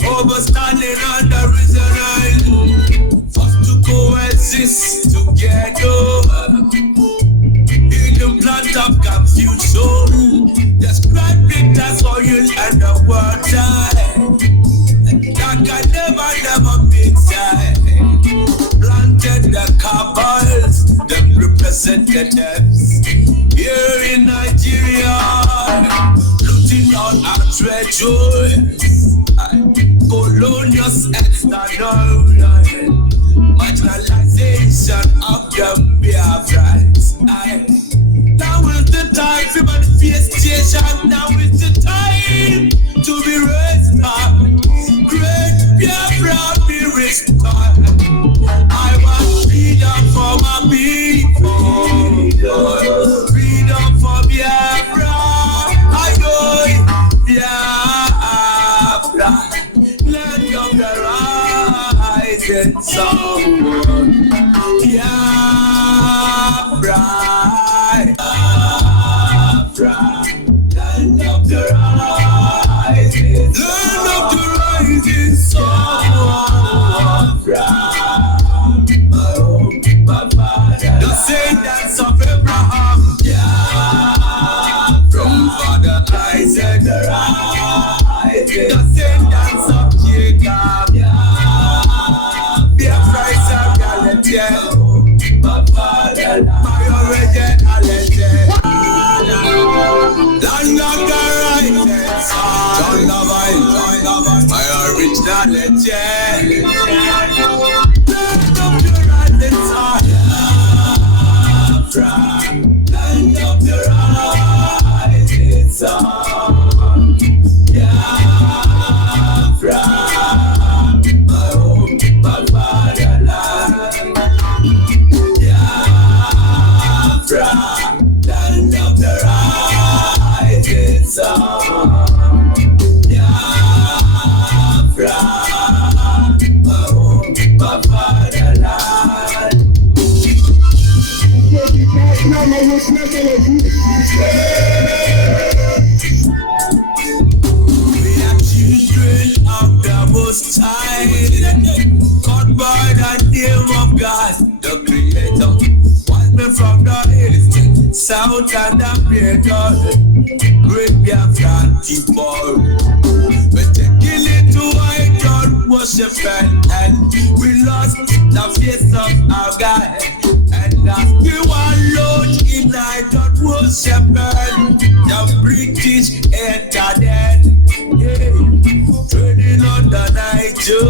overstanding on the reason first to coexist together in the plant of confusion, describe it as oil and the water that can never mix. Planted the cabals, the representatives here in Nigeria, looting on our treasure, colonial external marginalization of the Biafrans. Now is the time for manifestation. Now is the time to be raised up. Great Biafra be restored. I want freedom for my people. Freedom for Biafra. I know Biafra. Land of the rising sun. Biafra. Land of the rising sun. The descendants of Abraham, from Father Isaac, descendants of Jacob, Biafra is a reality. My originality, land of the rising sun, my originality, land of the rising sun, land of the rising sun, Biafra, my home, my fatherland. Land of the rising sun, Biafra, my home, my fatherland. We are children of the Most High, called by the name of God, the Creator. From the east, south, and Africa, great Biafran people. We're taking it to idol worship and we lost the face of our God. And as we were lost in idol worship, the British entered in, trading on the Niger,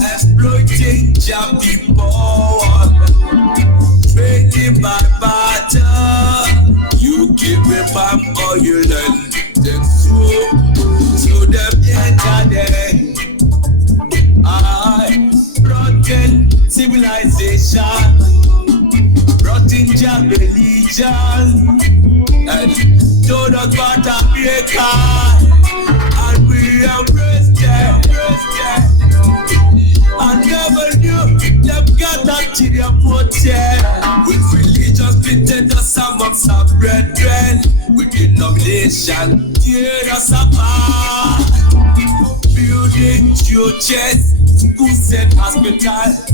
exploiting Jah people. Trading by barter, you give me palm oil and then so them enter there. I brought in civilization, brought in Jah religion, and told us about America, and we embraced them. I never knew them got up to their motel. With religious pretenders, some of some brethren. We did not nation, tear us apart. Building churches, schools and hospitals.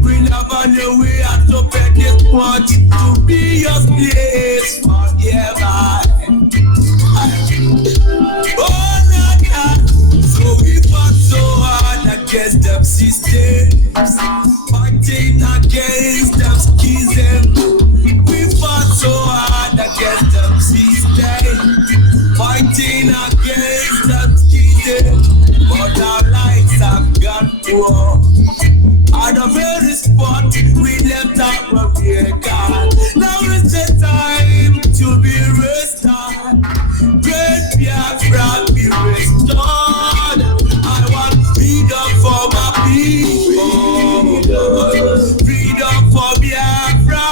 We never knew we had to pay this much to be your slaves forever. Oh, nah. So we fought so hard against them systems, fighting against them schisms. We fought so hard against them systems, fighting against them schisms. But our lives have gone poor. At the very spot we left our America. Now is the time to be restored. Great Biafra be restored. I want freedom for my people. Freedom for Biafra.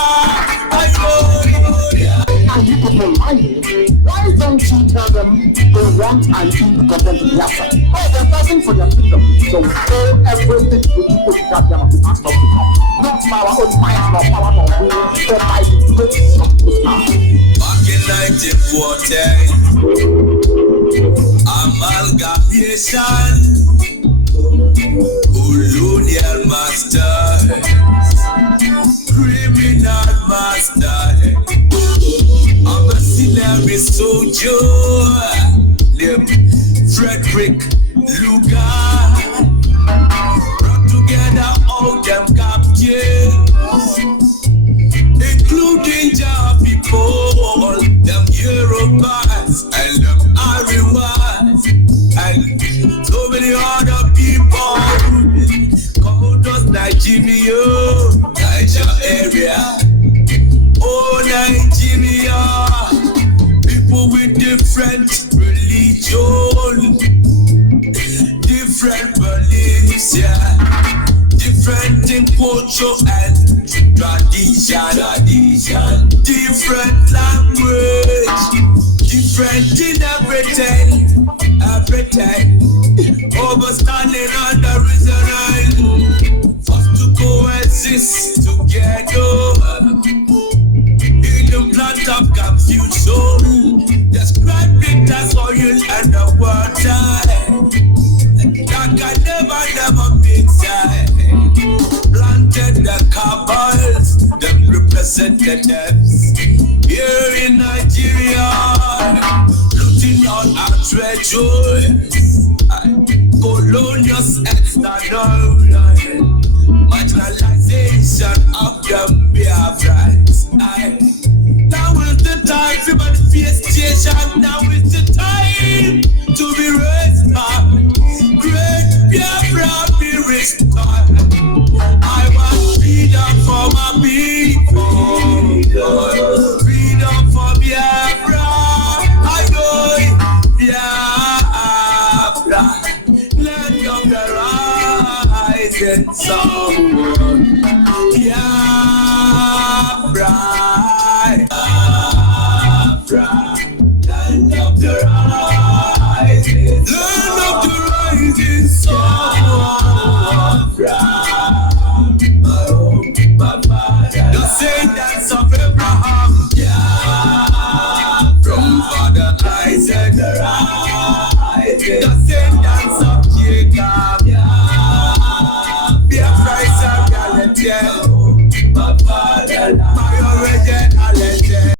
And you people lying. Why don't you tell them they want an independent Biafra? Oh, they're fighting for their freedom. So we owe everything to people to that them and ask us to come. Not by our own might, nor power, nor will, but by the grace of the power. Back in 1940, amalgamation, colonial master, criminal master. I'm a mercenary soldier, Frederick Lugar, brought together all them captives, including Jah people, them Yorubas and them Ariwas, and so many other people called us Nigeria, Niger area. Oh, Nigeria, people with different religion, different beliefs, yeah, different in culture and tradition, different language, different in everything, overstanding on the reason for to coexist together. Plant of confusion, describing the soil and the water that can never mix. Planted the cabals, the representatives here in Nigeria, looting on our treasures, colonial external marginalization of the Biafrans. Now is the time for manifestation. Now is the time to be restored. Great Biafra be restored. I want freedom for my people. Freedom for Biafra. I know Biafra. Land of the rising sun. Biafra. Land of the rising sun. The descendants of Abraham, from Father Isaac, the